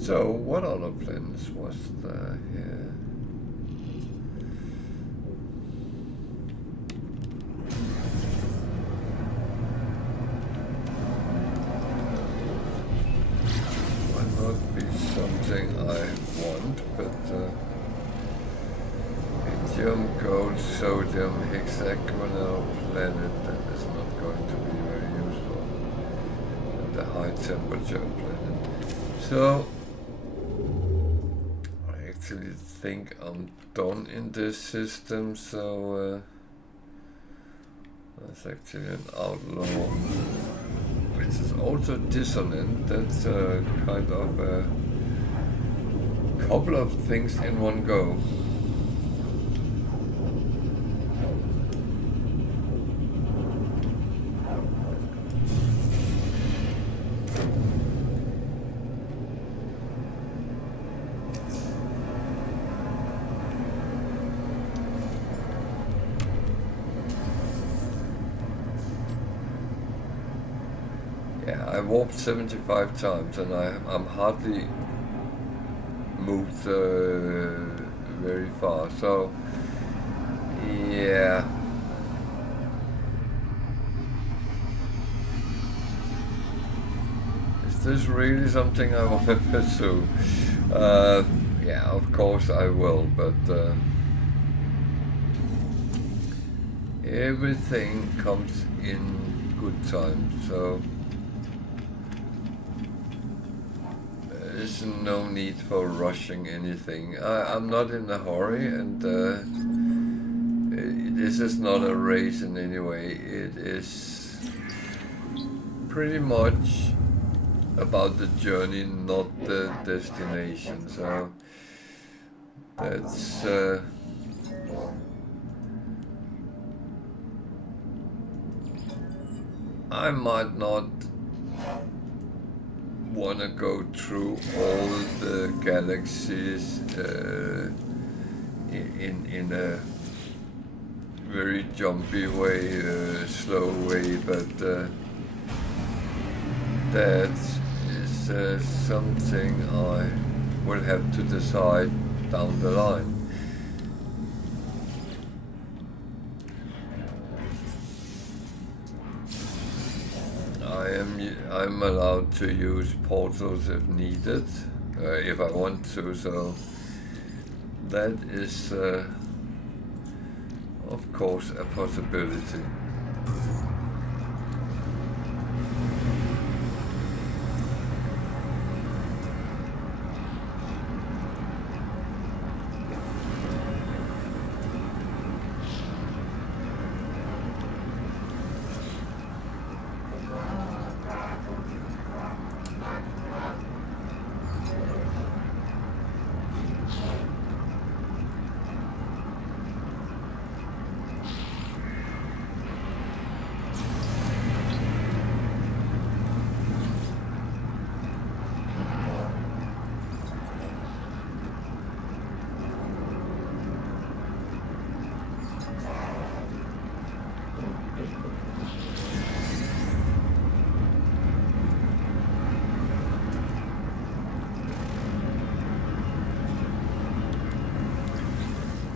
So, what other plans was there here? Might not be something I want, but lithium, gold, sodium, hexagonal planet, that is not going to be very useful. And the high temperature planet. So, I actually think I'm done in this system, so that's actually an outlaw, which is also dissonant. That's kind of a couple of things in one go. Yeah, I warped 75 times and I'm hardly moved very far, so yeah. Is this really something I want to pursue? Yeah, of course I will, but everything comes in good time, so there's no need for rushing anything. I'm not in a hurry, and this is not a race in any way. It is pretty much about the journey, not the destination. So that's I might not want to go through all the galaxies in a very jumpy way, slow way, but that is something I will have to decide down the line. I'm allowed to use portals if needed, if I want to, so that is of course a possibility.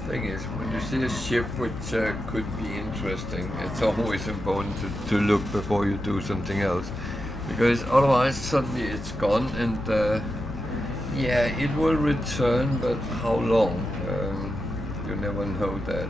Thing is, when you see a ship which could be interesting, it's always important to look before you do something else, because otherwise suddenly it's gone, and yeah, it will return, but how long? You never know that.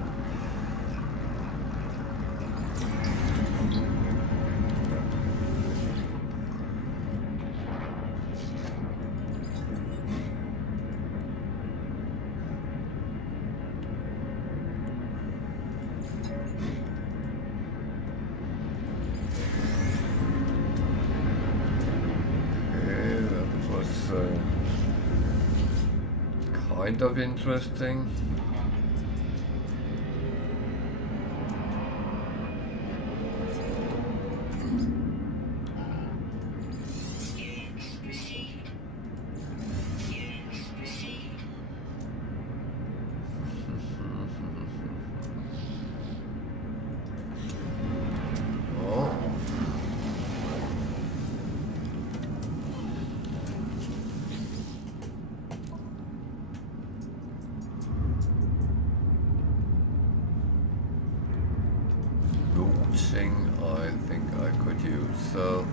Kind of interesting. polishing I think I could use, so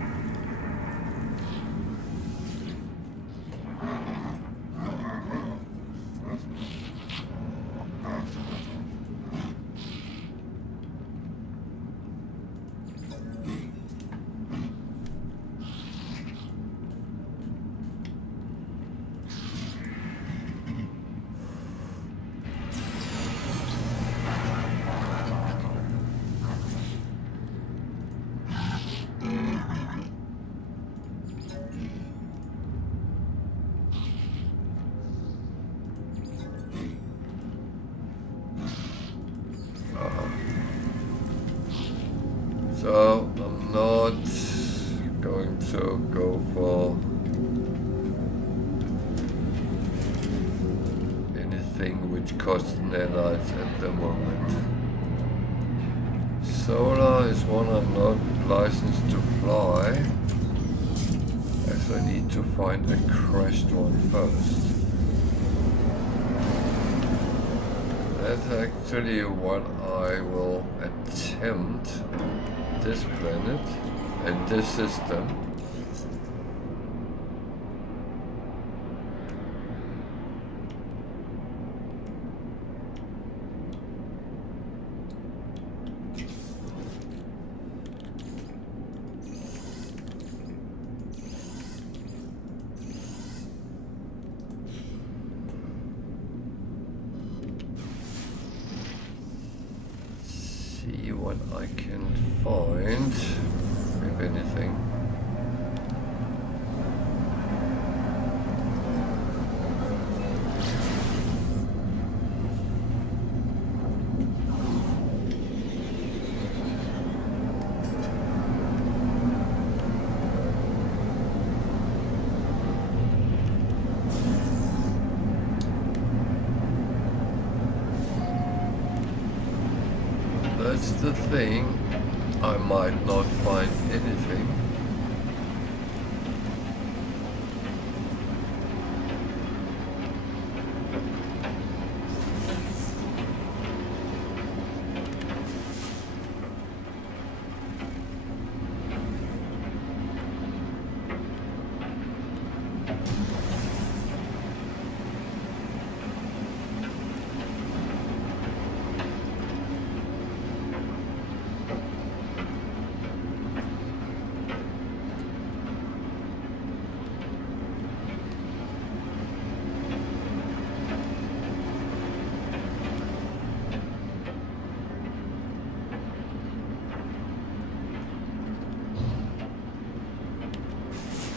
so I'm not going to go for anything which costs nanites at the moment. Solar is one I'm not licensed to fly, as I need to find a crashed one first. That's actually what I will attempt this planet and this system. See what I can find, if anything. That's the thing, I might not find anything.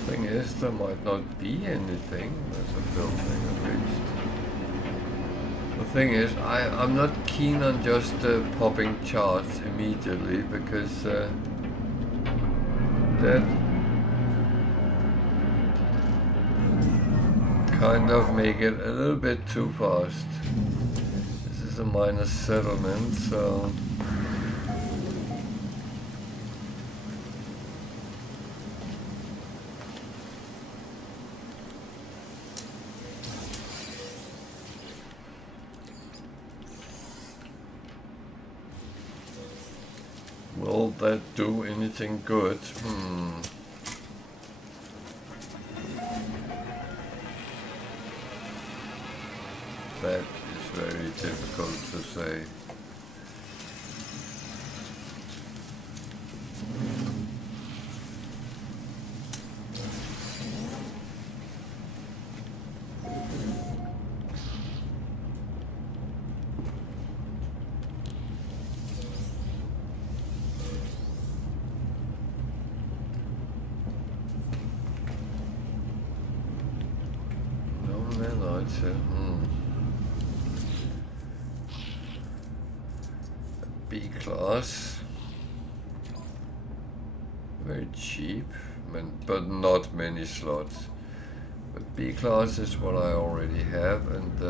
Thing is, there might not be anything. There's a building at least. The thing is, I'm not keen on just popping charts immediately, because that kind of make it a little bit too fast. This is a minor settlement, so will that do anything good? That is very difficult to say. B-class, very cheap, but not many slots. But B-class is what I already have, and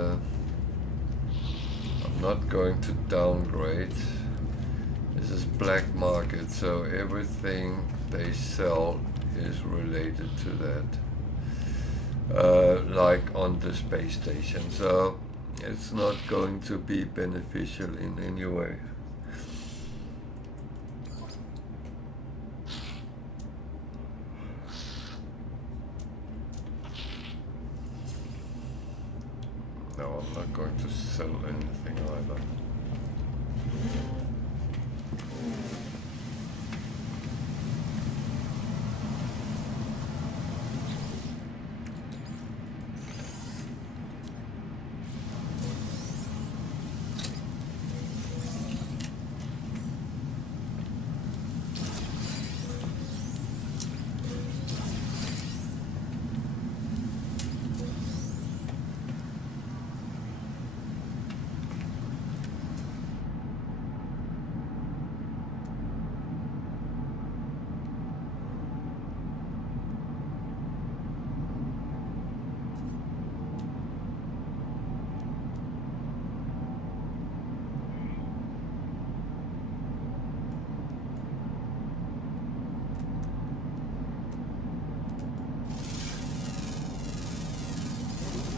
I'm not going to downgrade. This is black market, so everything they sell is related to that. Like on the space station, so it's not going to be beneficial in any way. I'm not going to sell anything either.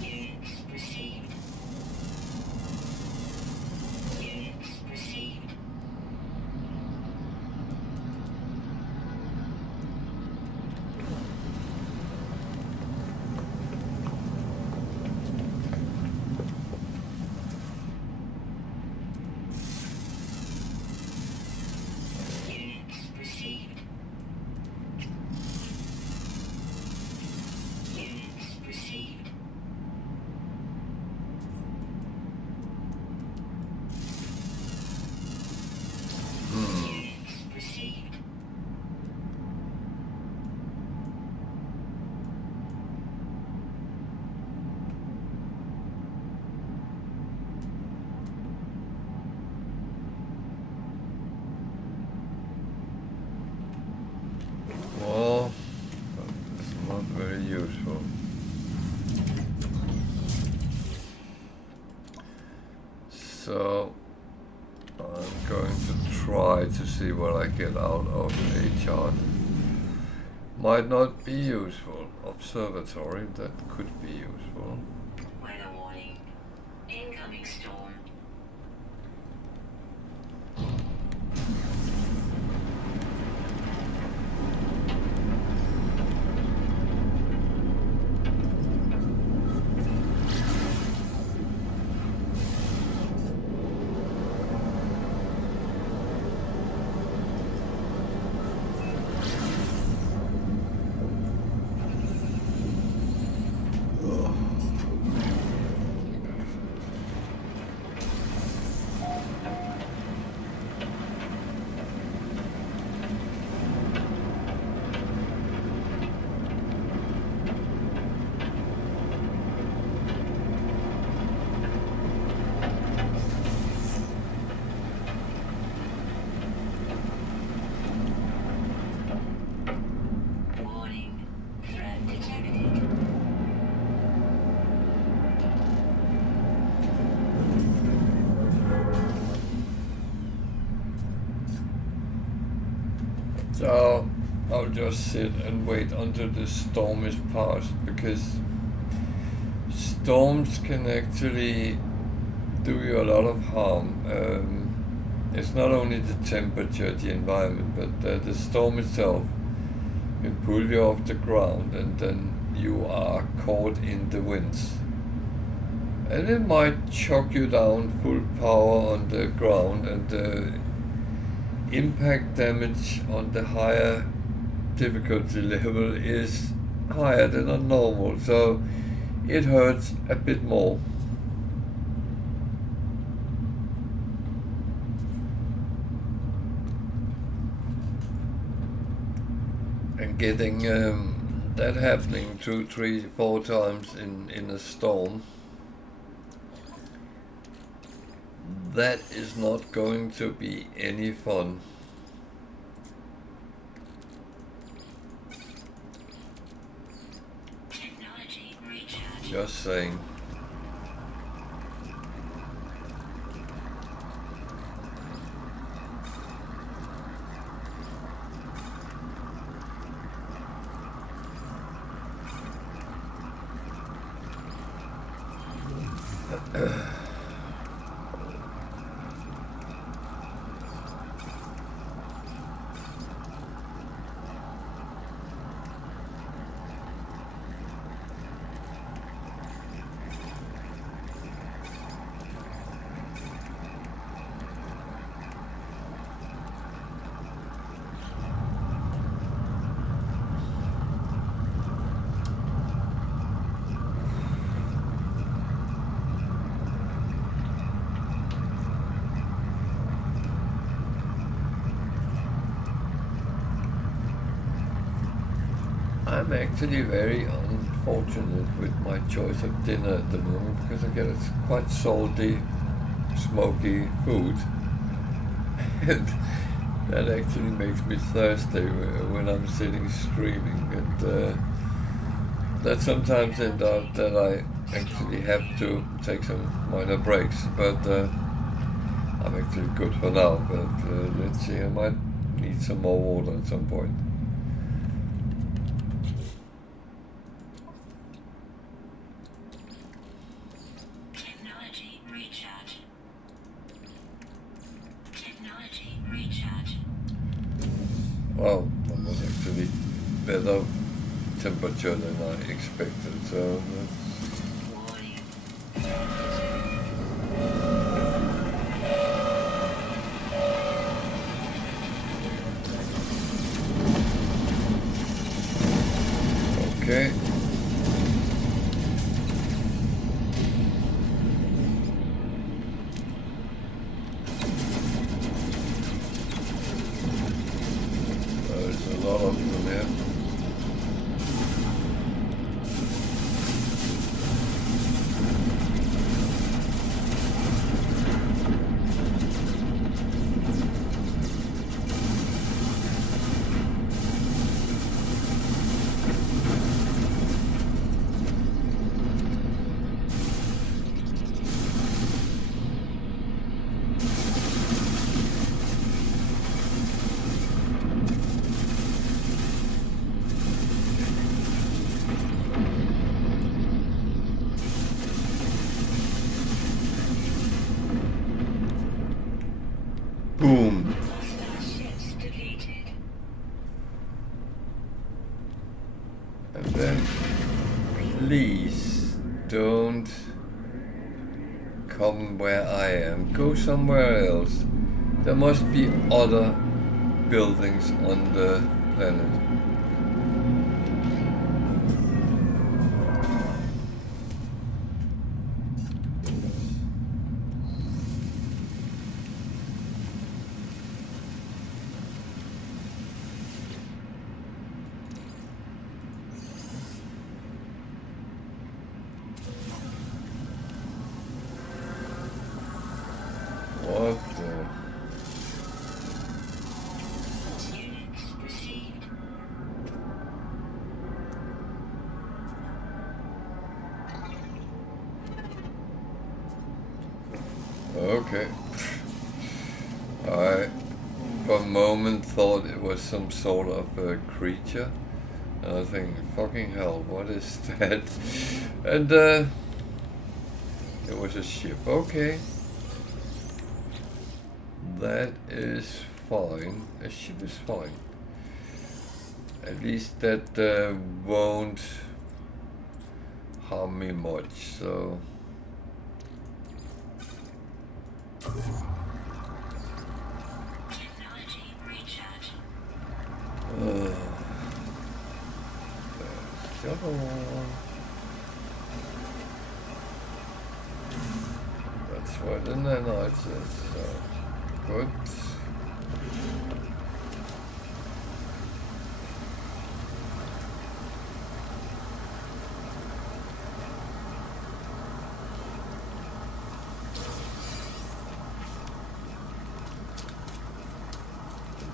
Units received. Units received. Units received. Units received. Units received. Well, it's not very useful. So I'm going to try to see what I get out of a chart. Might not be useful. Observatory, that could be useful. Weather warning. Incoming storm. Warning. Threat detected. So I'll just sit and wait until the storm is past, because storms can actually do you a lot of harm. It's not only the temperature, the environment, but the storm itself can pull you off the ground, and then you are caught in the winds. And it might choke you down full power on the ground, and the impact damage on the higher difficulty level is higher than on normal, so it hurts a bit more. And getting that happening 2, 3, 4 times in a storm, that is not going to be any fun. Technology recharge. Just saying. I'm actually very unfortunate with my choice of dinner at the moment because I get a quite salty, smoky food. And that actually makes me thirsty when I'm sitting streaming. And that sometimes ends up that I actually have to take some minor breaks. But I'm actually good for now. But let's see, I might need some more water at some point. Technology recharge. Technology recharge. Well, that was actually better temperature than I expected. So Warning. okay. There's a lot of them here. Boom. Hostile ships defeated. And then please don't come where I am. Go somewhere else. There must be other buildings on the planet. What the? Units received. Okay. I, for a moment, thought it was some sort of a creature. And I think, fucking hell, what is that? And it was a ship. Okay. That is fine. A ship is fine. At least that won't harm me much, so... Technology recharge. There's the other one. That's where the nanites is, so good.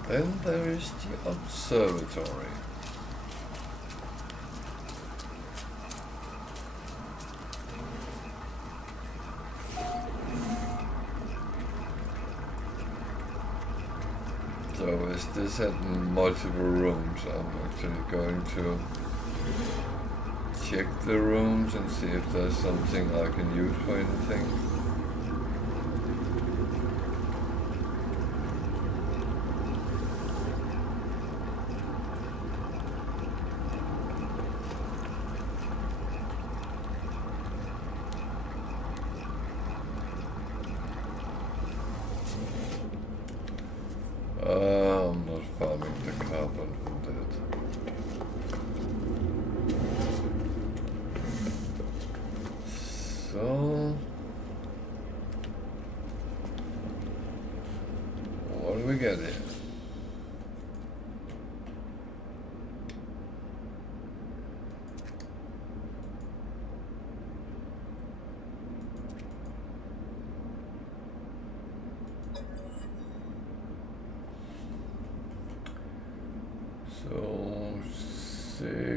Then there is the observatory. So as this had multiple rooms, I'm actually going to check the rooms and see if there's something I can use for anything. I'm not farming the carbon from that. So, what do we get here?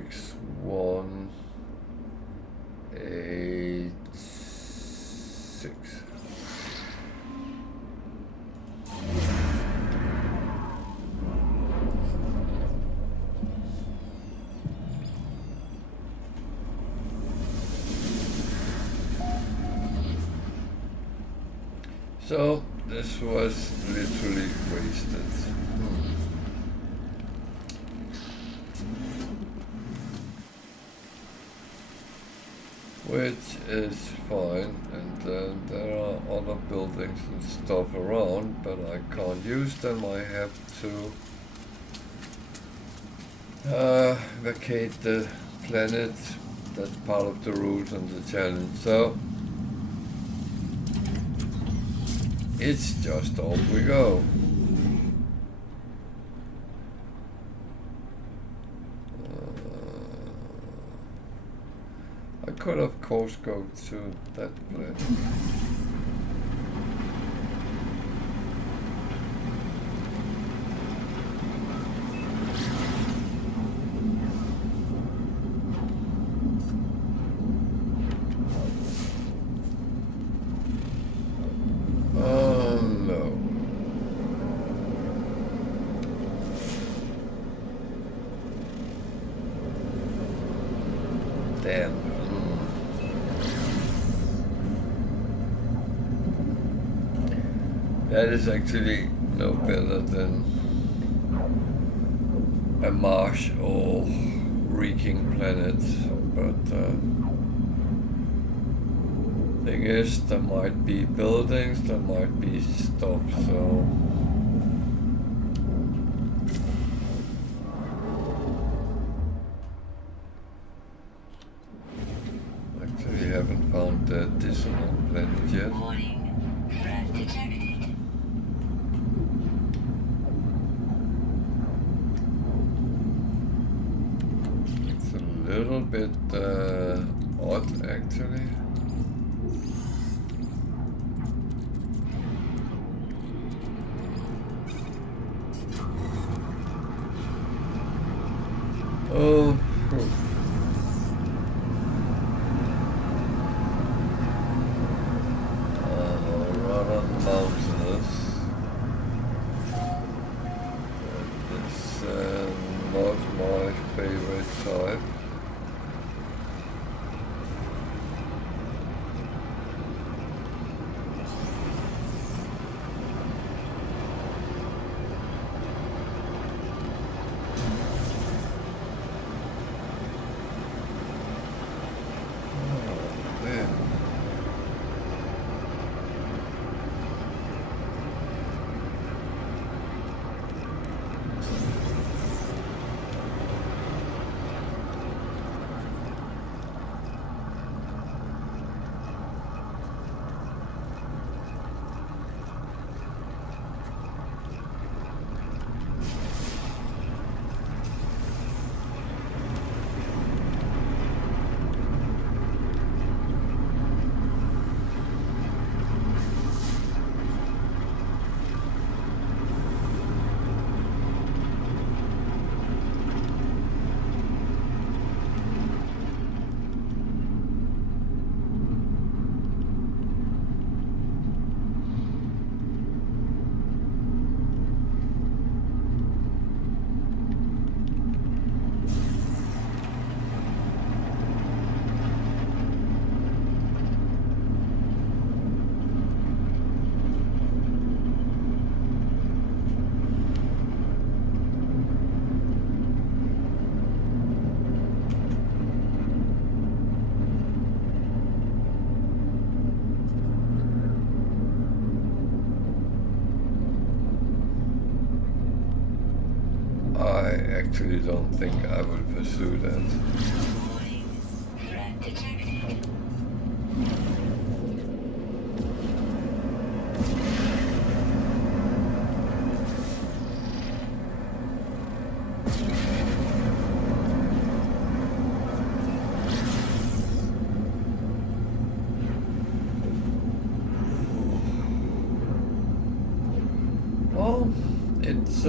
6186. So this was literally wasted. Which is fine, and then there are other buildings and stuff around, but I can't use them. I have to vacate the planet. That's part of the rules and the challenge. So it's just off we go. I could of course go to that planet. That is actually no better than a marsh or reeking planet, but thing is, there might be buildings, there might be stuff, so actually haven't found the dissonant planet yet. Warning. Threat detected. A little bit odd actually. Oh, rather mountainous. That is not my favorite type. I actually don't think I will pursue that. Warning. Threat detected. Well, it's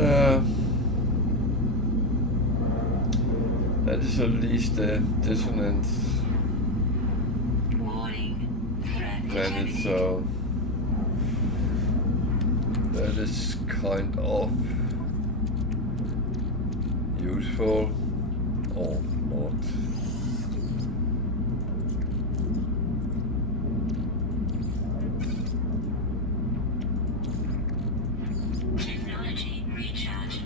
that that is at least a dissonant Warning. Threat planet, detected. so that is kind of useful or not. Technology recharge.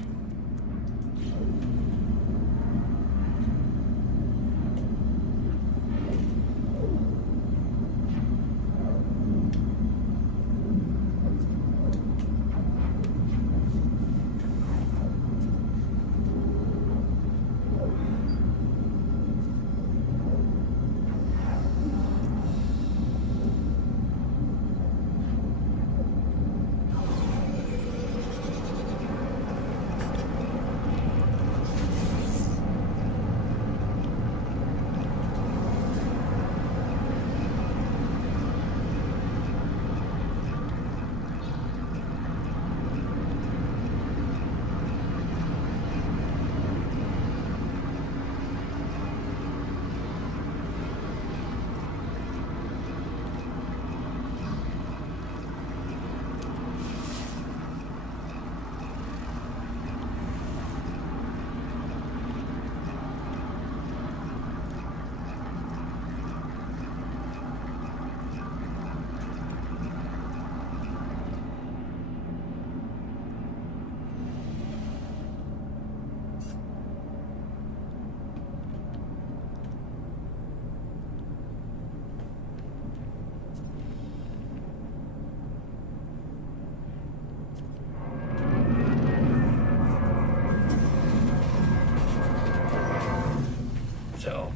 So,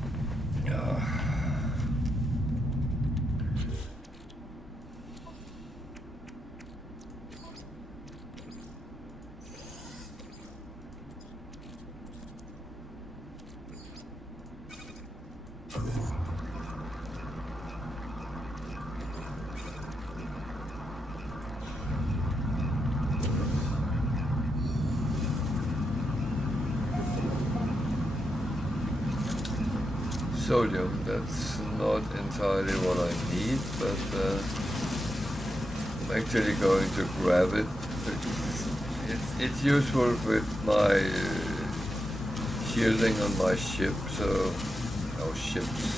sodium, that's not entirely what I need, but I'm actually going to grab it. It's useful with my shielding on my ship, so our ships.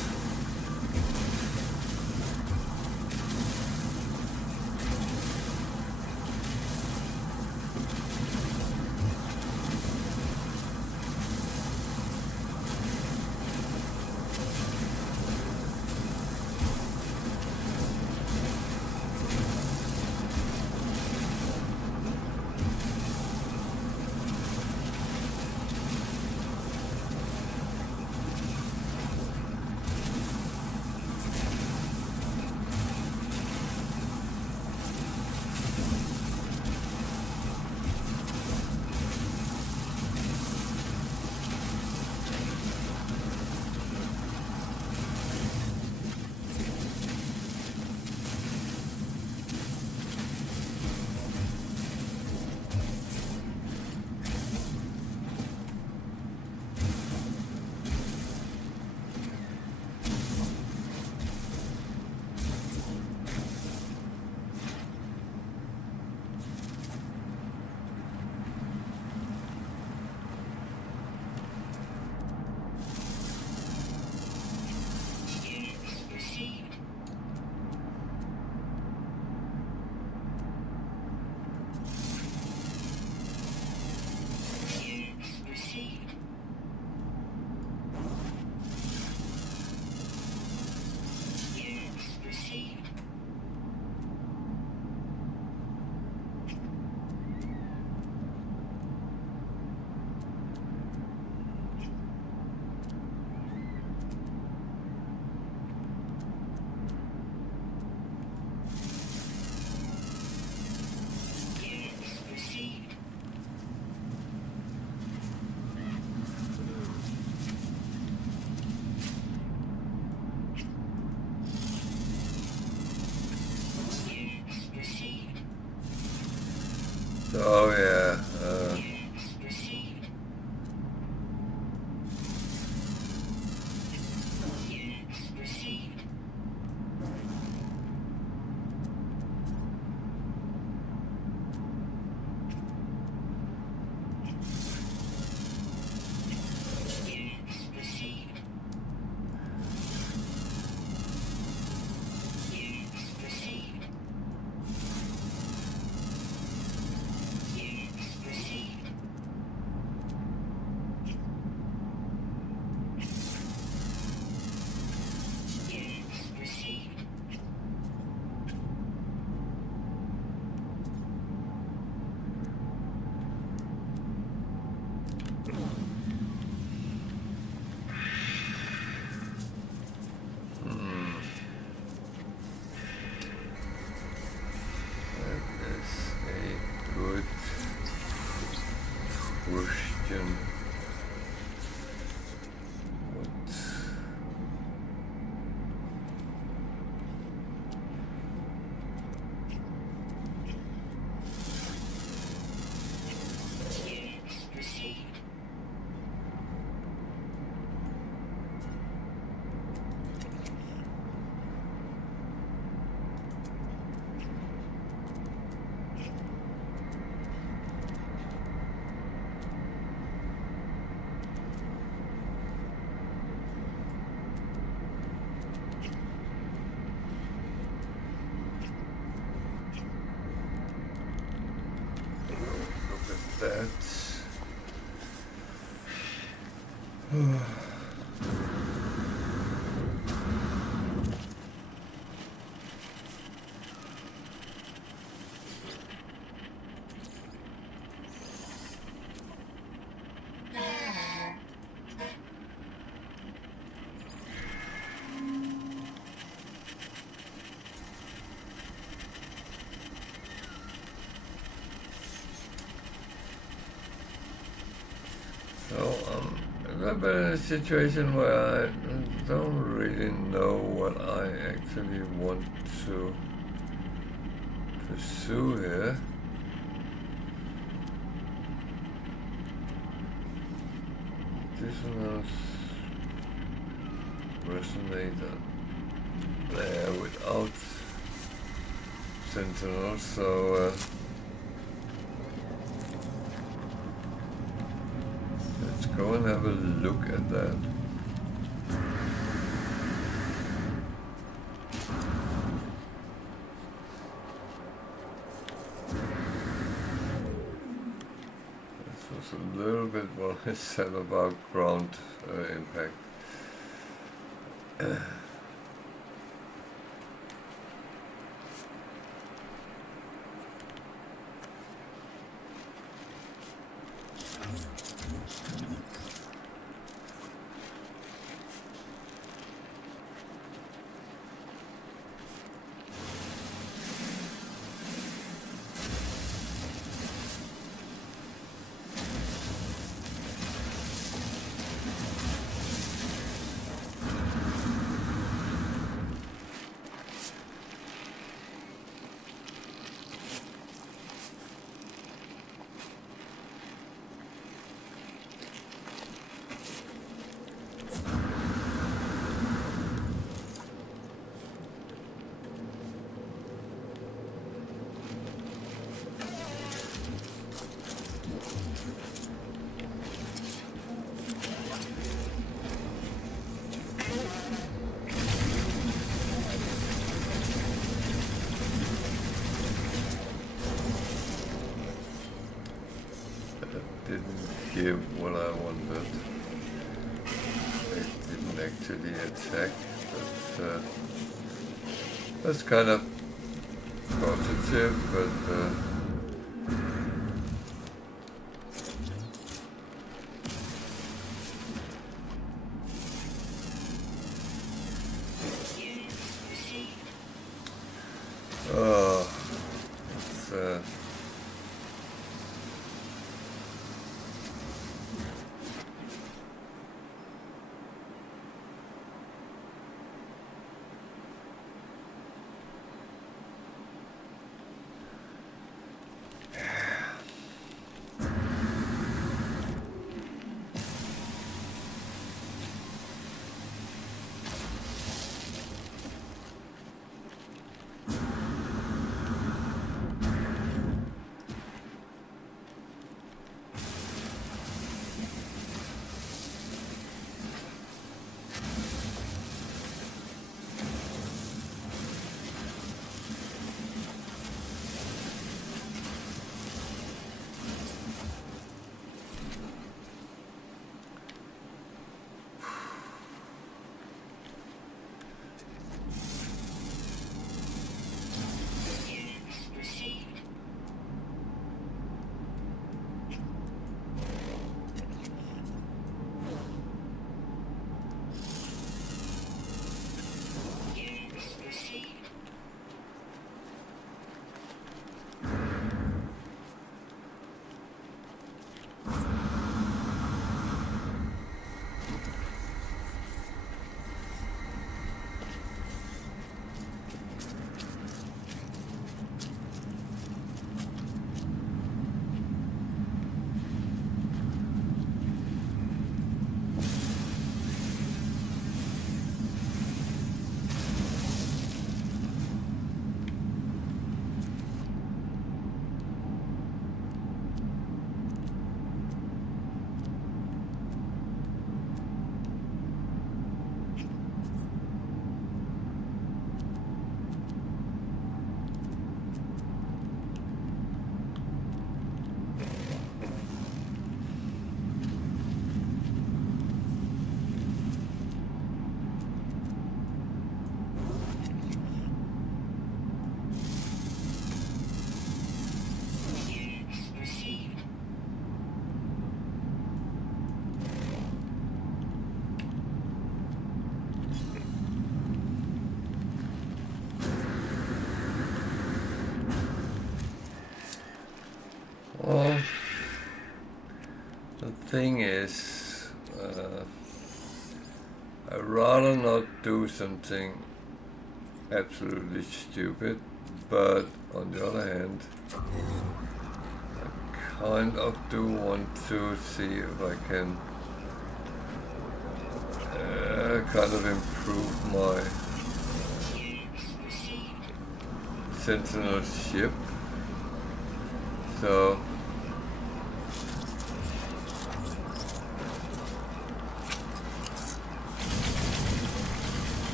been in a situation where I don't really know what I actually want to pursue here. Dissonance resonator there without Sentinel, so let's go and have a look at that. This was a little bit what I said about ground impact. Didn't give what I wanted. It didn't actually attack, but that's kind of positive, but it's well, the thing is, rather not do something absolutely stupid, but on the other hand, I kind of do want to see if I can kind of improve my Sentinel ship. So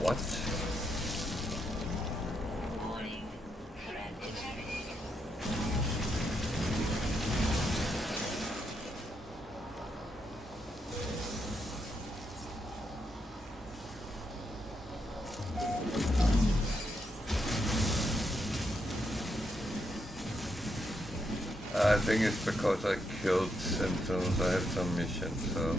what? Warning. Threat detected. I think it's because I killed Sentinels. I had some missions, so.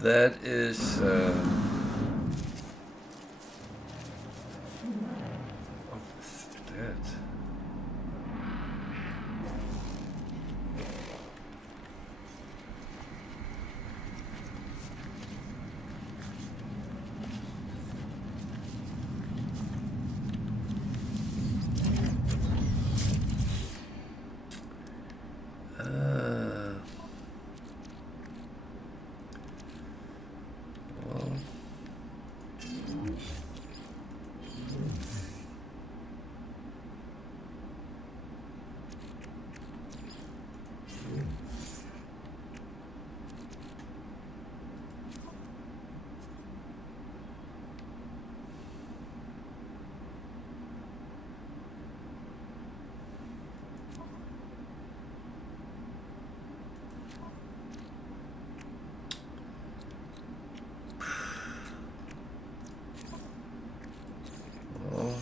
That is what's that? Well, well.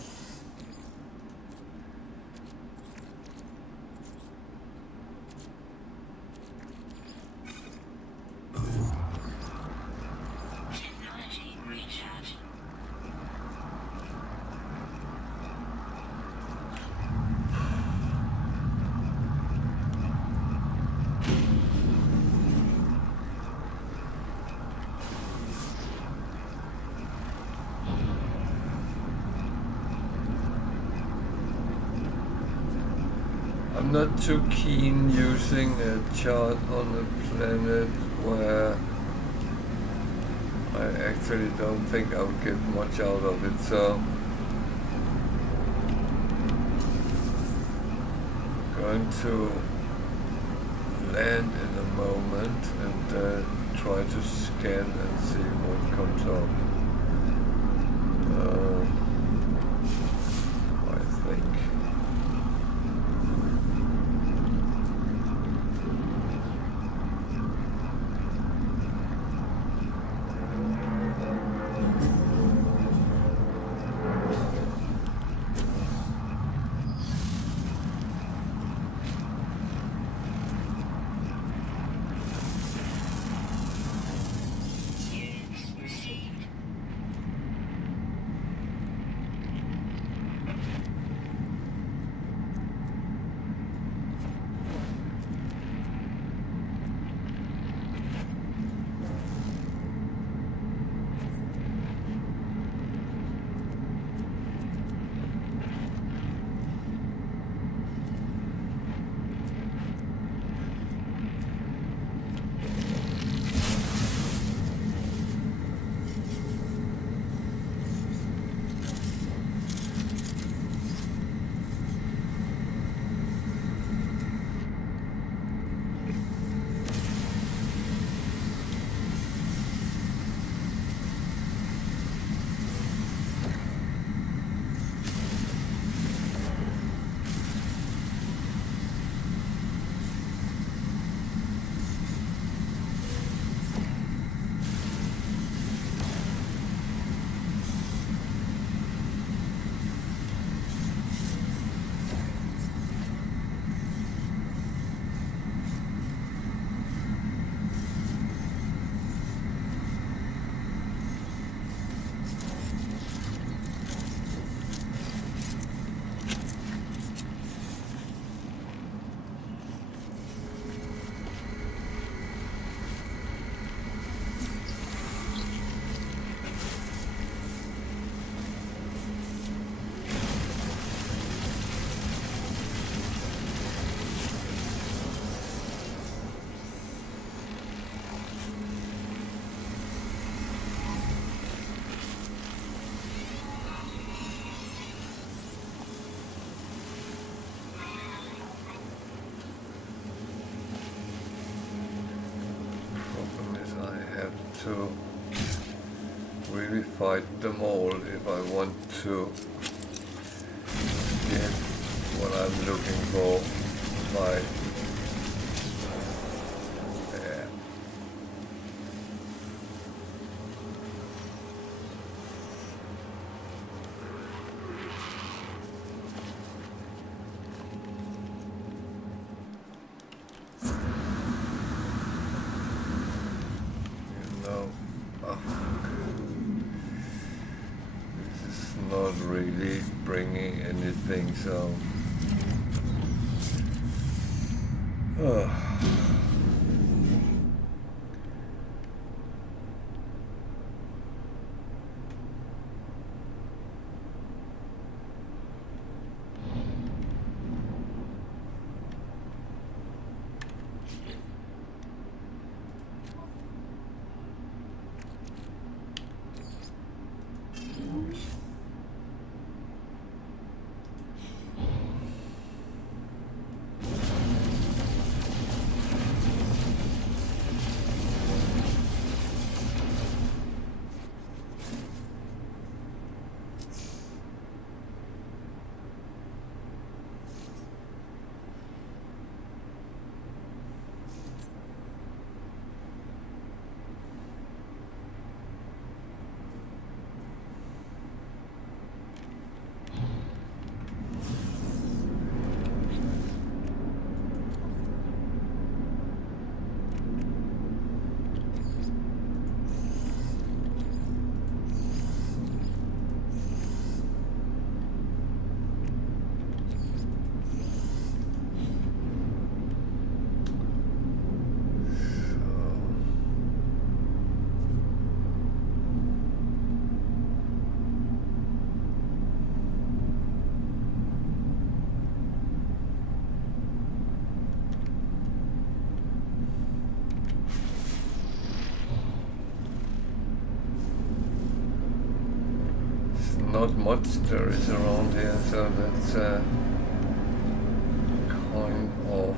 Technology recharging. I'm not too keen using a chart on a planet where I actually don't think I'll get much out of it, so going to land in a moment and try to scan and see what comes up. I think. really fight them all if I want to get what I'm looking for. Like, yeah. You know, this is not really bringing anything, so. Not much there is around here, so that's kind of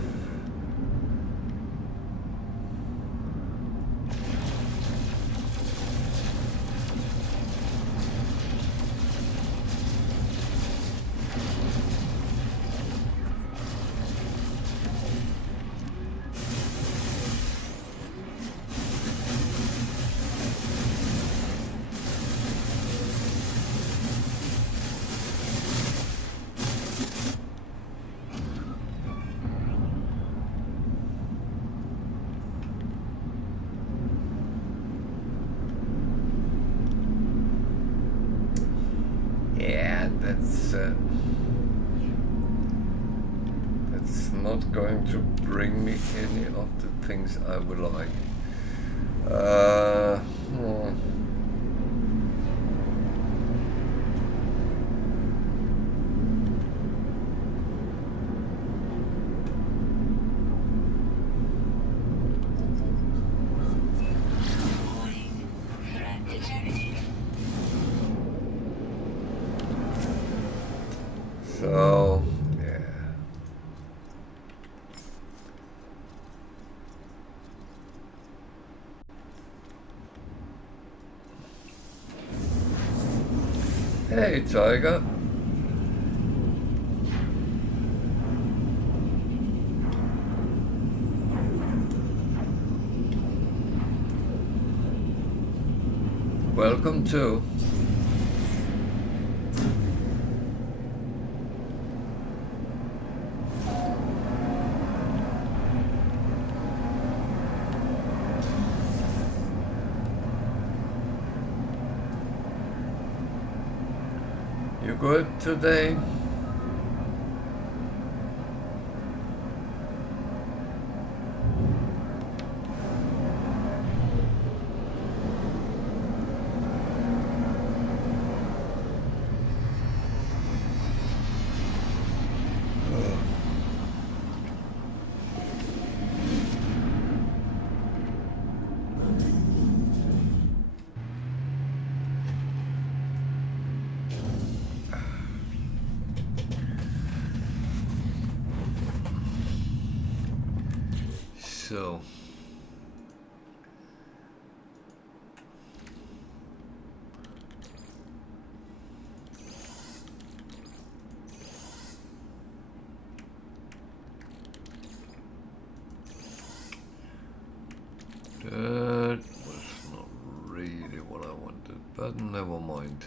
that's not going to bring me any of the things I would like. Warning, threat detected. So, yeah. Hey, Tiger. Welcome to. You good today? So, what I wanted, but never mind.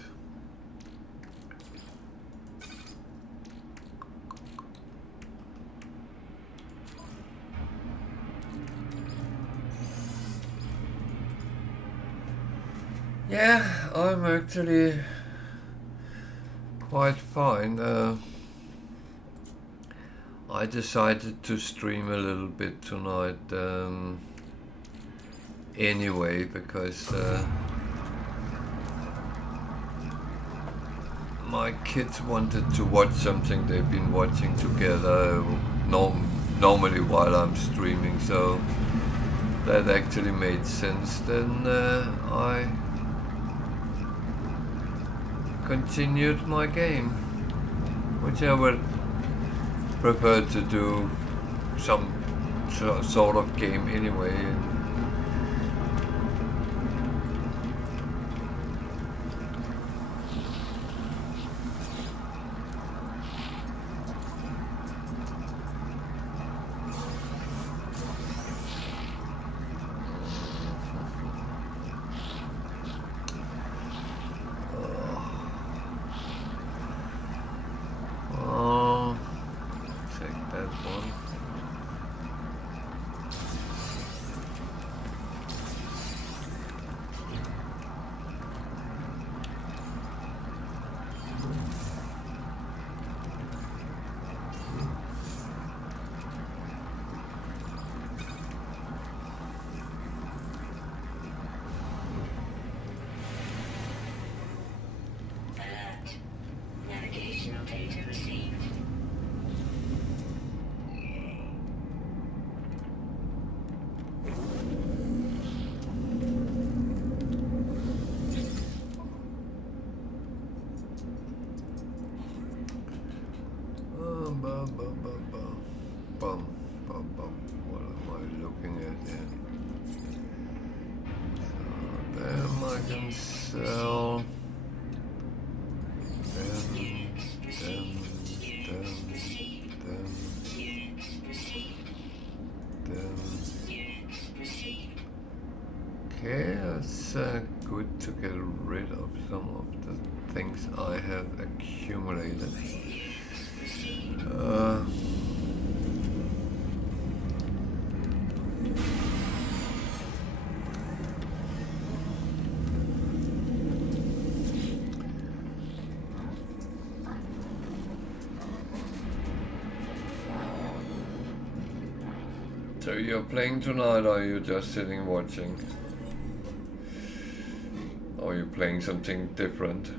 Yeah, I'm actually quite fine. I decided to stream a little bit tonight anyway, because my kids wanted to watch something they've been watching together normally while I'm streaming, so that actually made sense. Then I continued my game, which I would prefer to do some sort of game anyway. Take that one. Alert. Navigational data received. What am I looking at here? So them I can sell. Them. Okay, that's good to get rid of some of the things I have accumulated. So you're playing tonight, or are you just sitting watching? Or are you playing something different?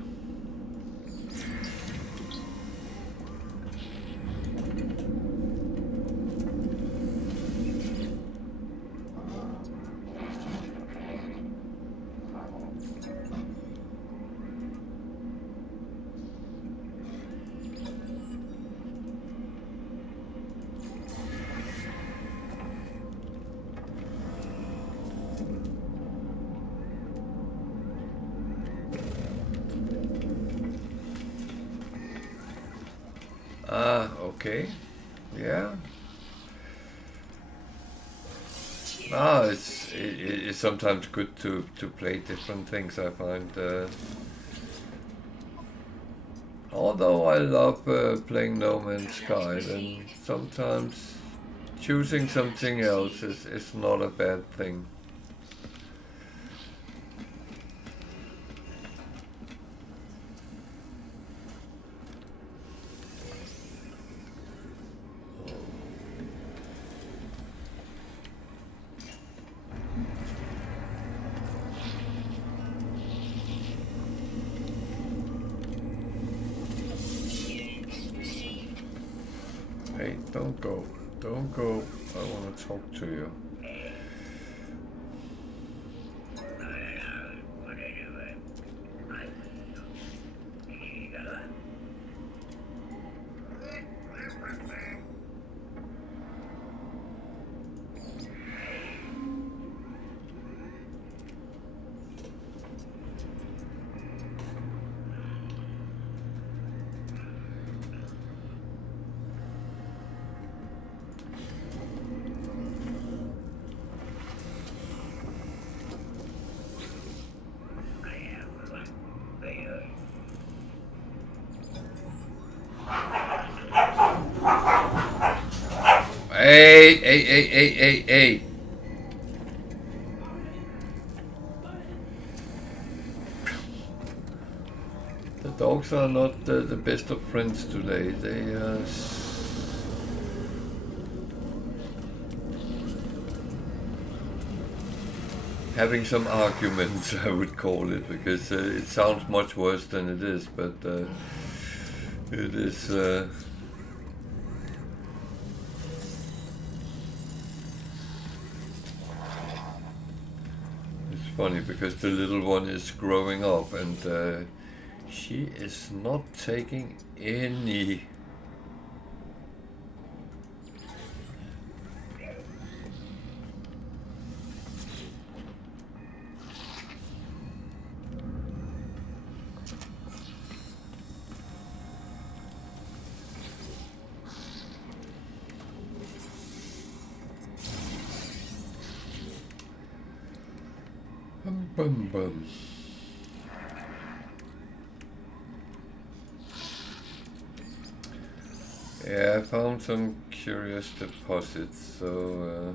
Okay. Yeah. It's sometimes good to play different things, I find. Although I love playing No Man's Sky, then sometimes choosing something else is not a bad thing. Hey, don't go. Don't go. I want to talk to you. Hey. The dogs are not the best of friends today. They are having some arguments, I would call it, because it sounds much worse than it is, but it is. It's funny because the little one is growing up and she is not taking any. Bum. Yeah, I found some curious deposits, so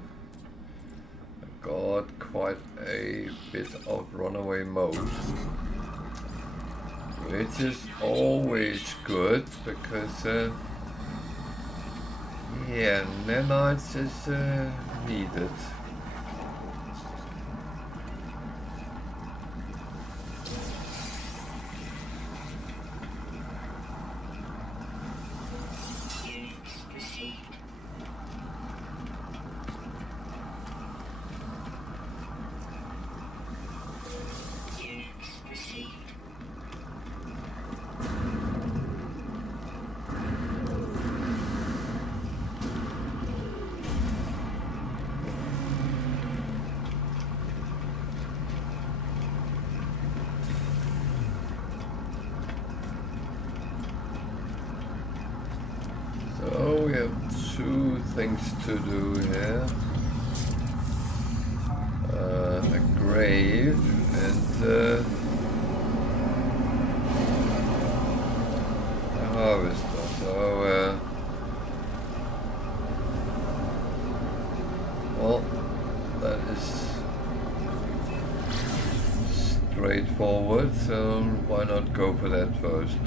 I got quite a bit of runaway mode, which is always good because yeah, nanites is needed. So we have two things to do here. A grave and a harvester. So well, that is straightforward, so why not go for that first?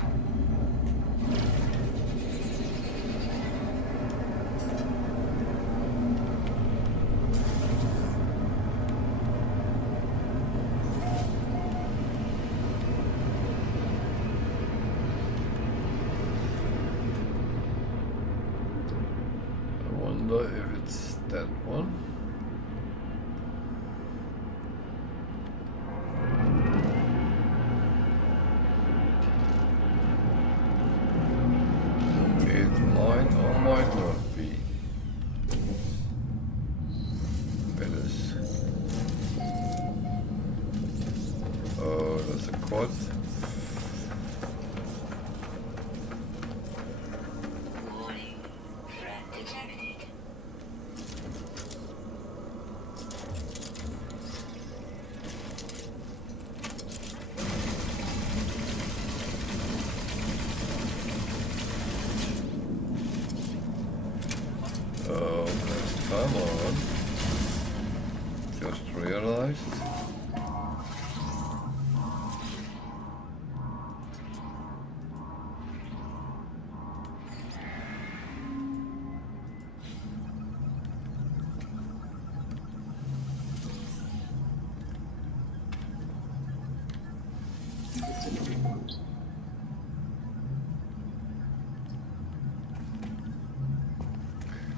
If it's that one. It might or might not be. It is. Oh, that's a quad. Come on. Just realized.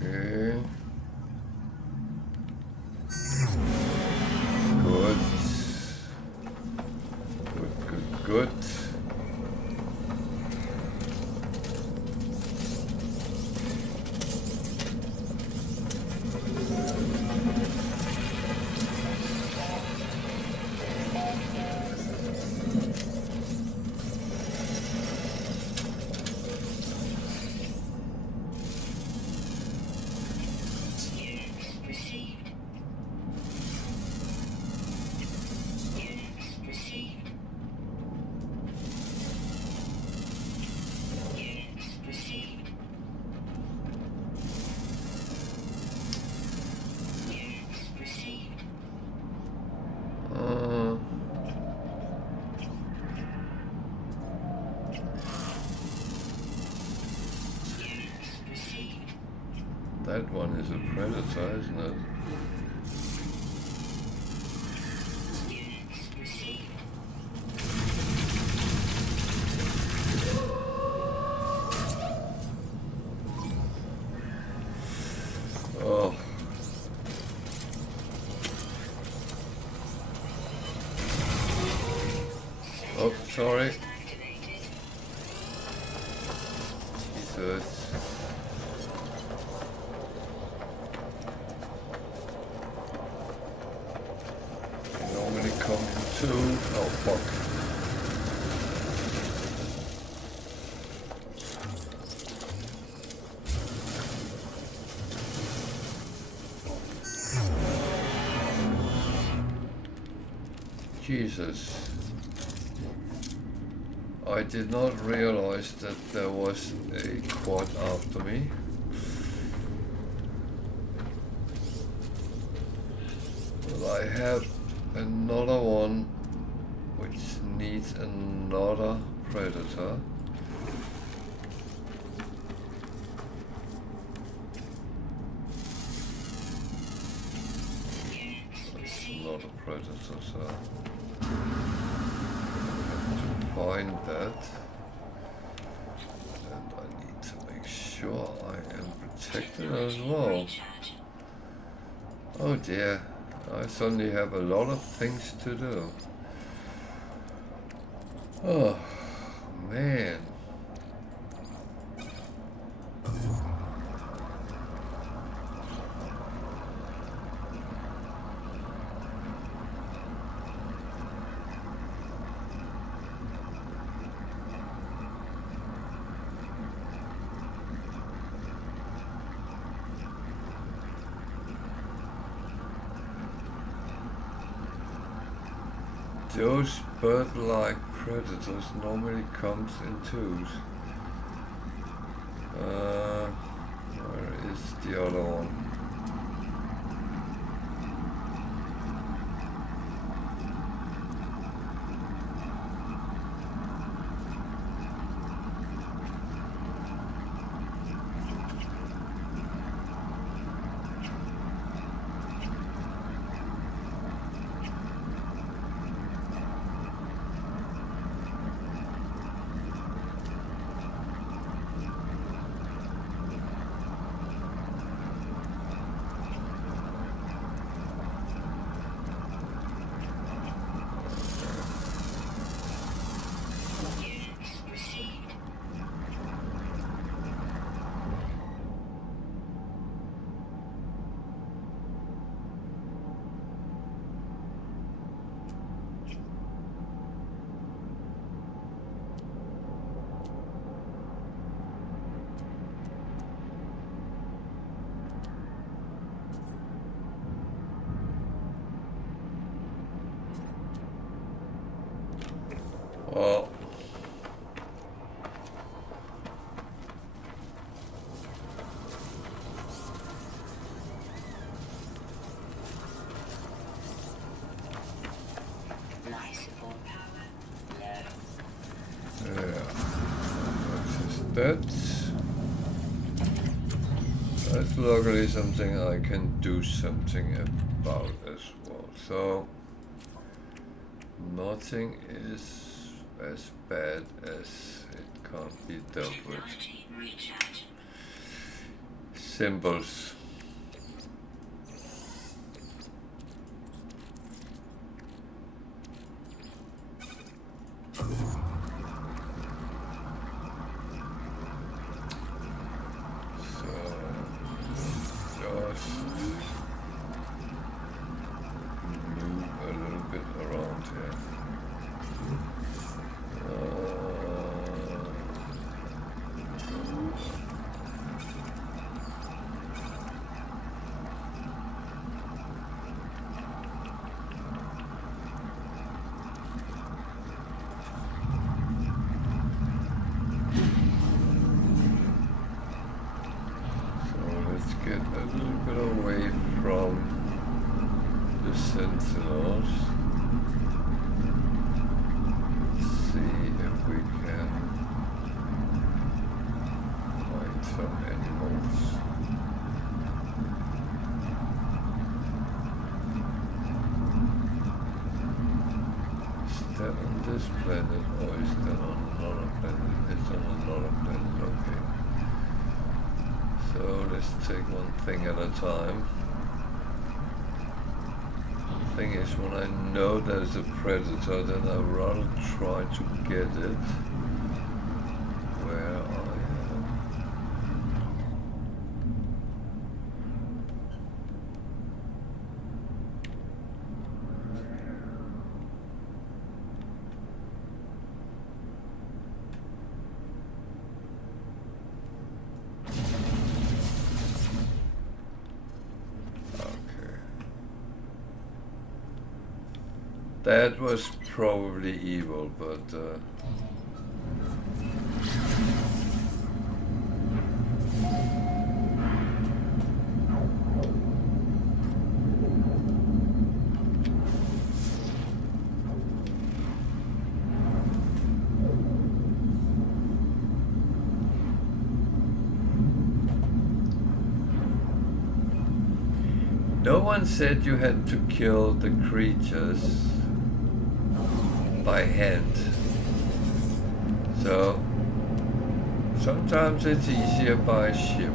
Okay. Good. That one is a predator, isn't it? Units received. Oh. Oh, sorry. Activated. Jesus. They normally come in two. Oh, fuck. Jesus. I did not realize that there was a quad after me. Well, I have another one which needs another predator. That's not a predator, so I have to find that. And I need to make sure I am protected as well. Recharge. Oh dear, I suddenly have a lot of things to do. Oh man. Those bird-like predators normally comes in twos. Where is the other one? Units received. Well, Life support power low. yeah. That's luckily something I can do something about as well. So nothing is as bad as it can't be dealt with. Technology recharge. Symbols. So just move a little bit around here. this planet or is it on another planet? It's on another planet, okay. So let's take one thing at a time. Thing is, when I know there's a predator, then I'd rather try to get it where I am. That was probably evil, but no one said you had to kill the creatures by hand. So sometimes it's easier by ship.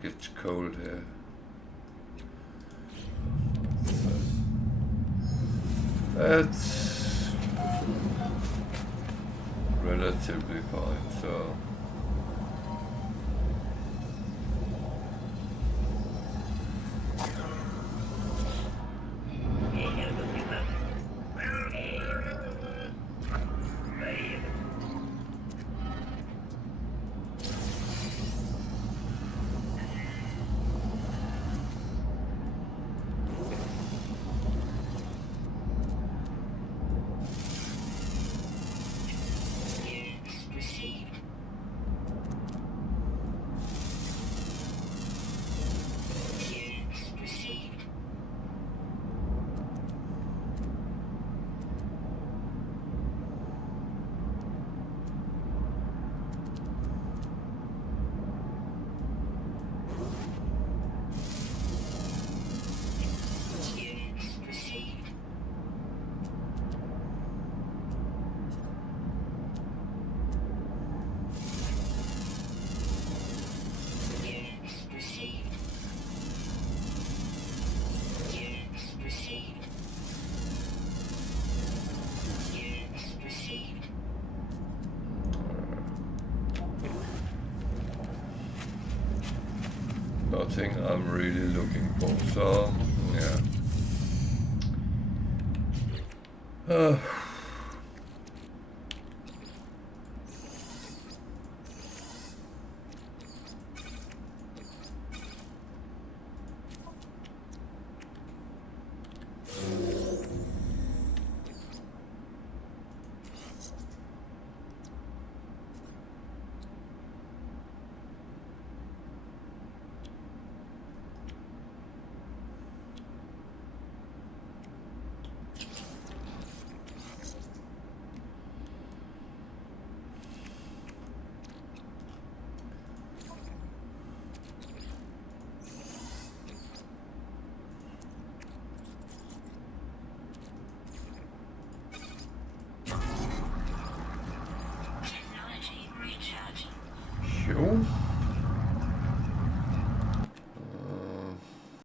It's cold here. That's relatively fine, so nothing I'm really looking for, so yeah. Technology recharging. Sure.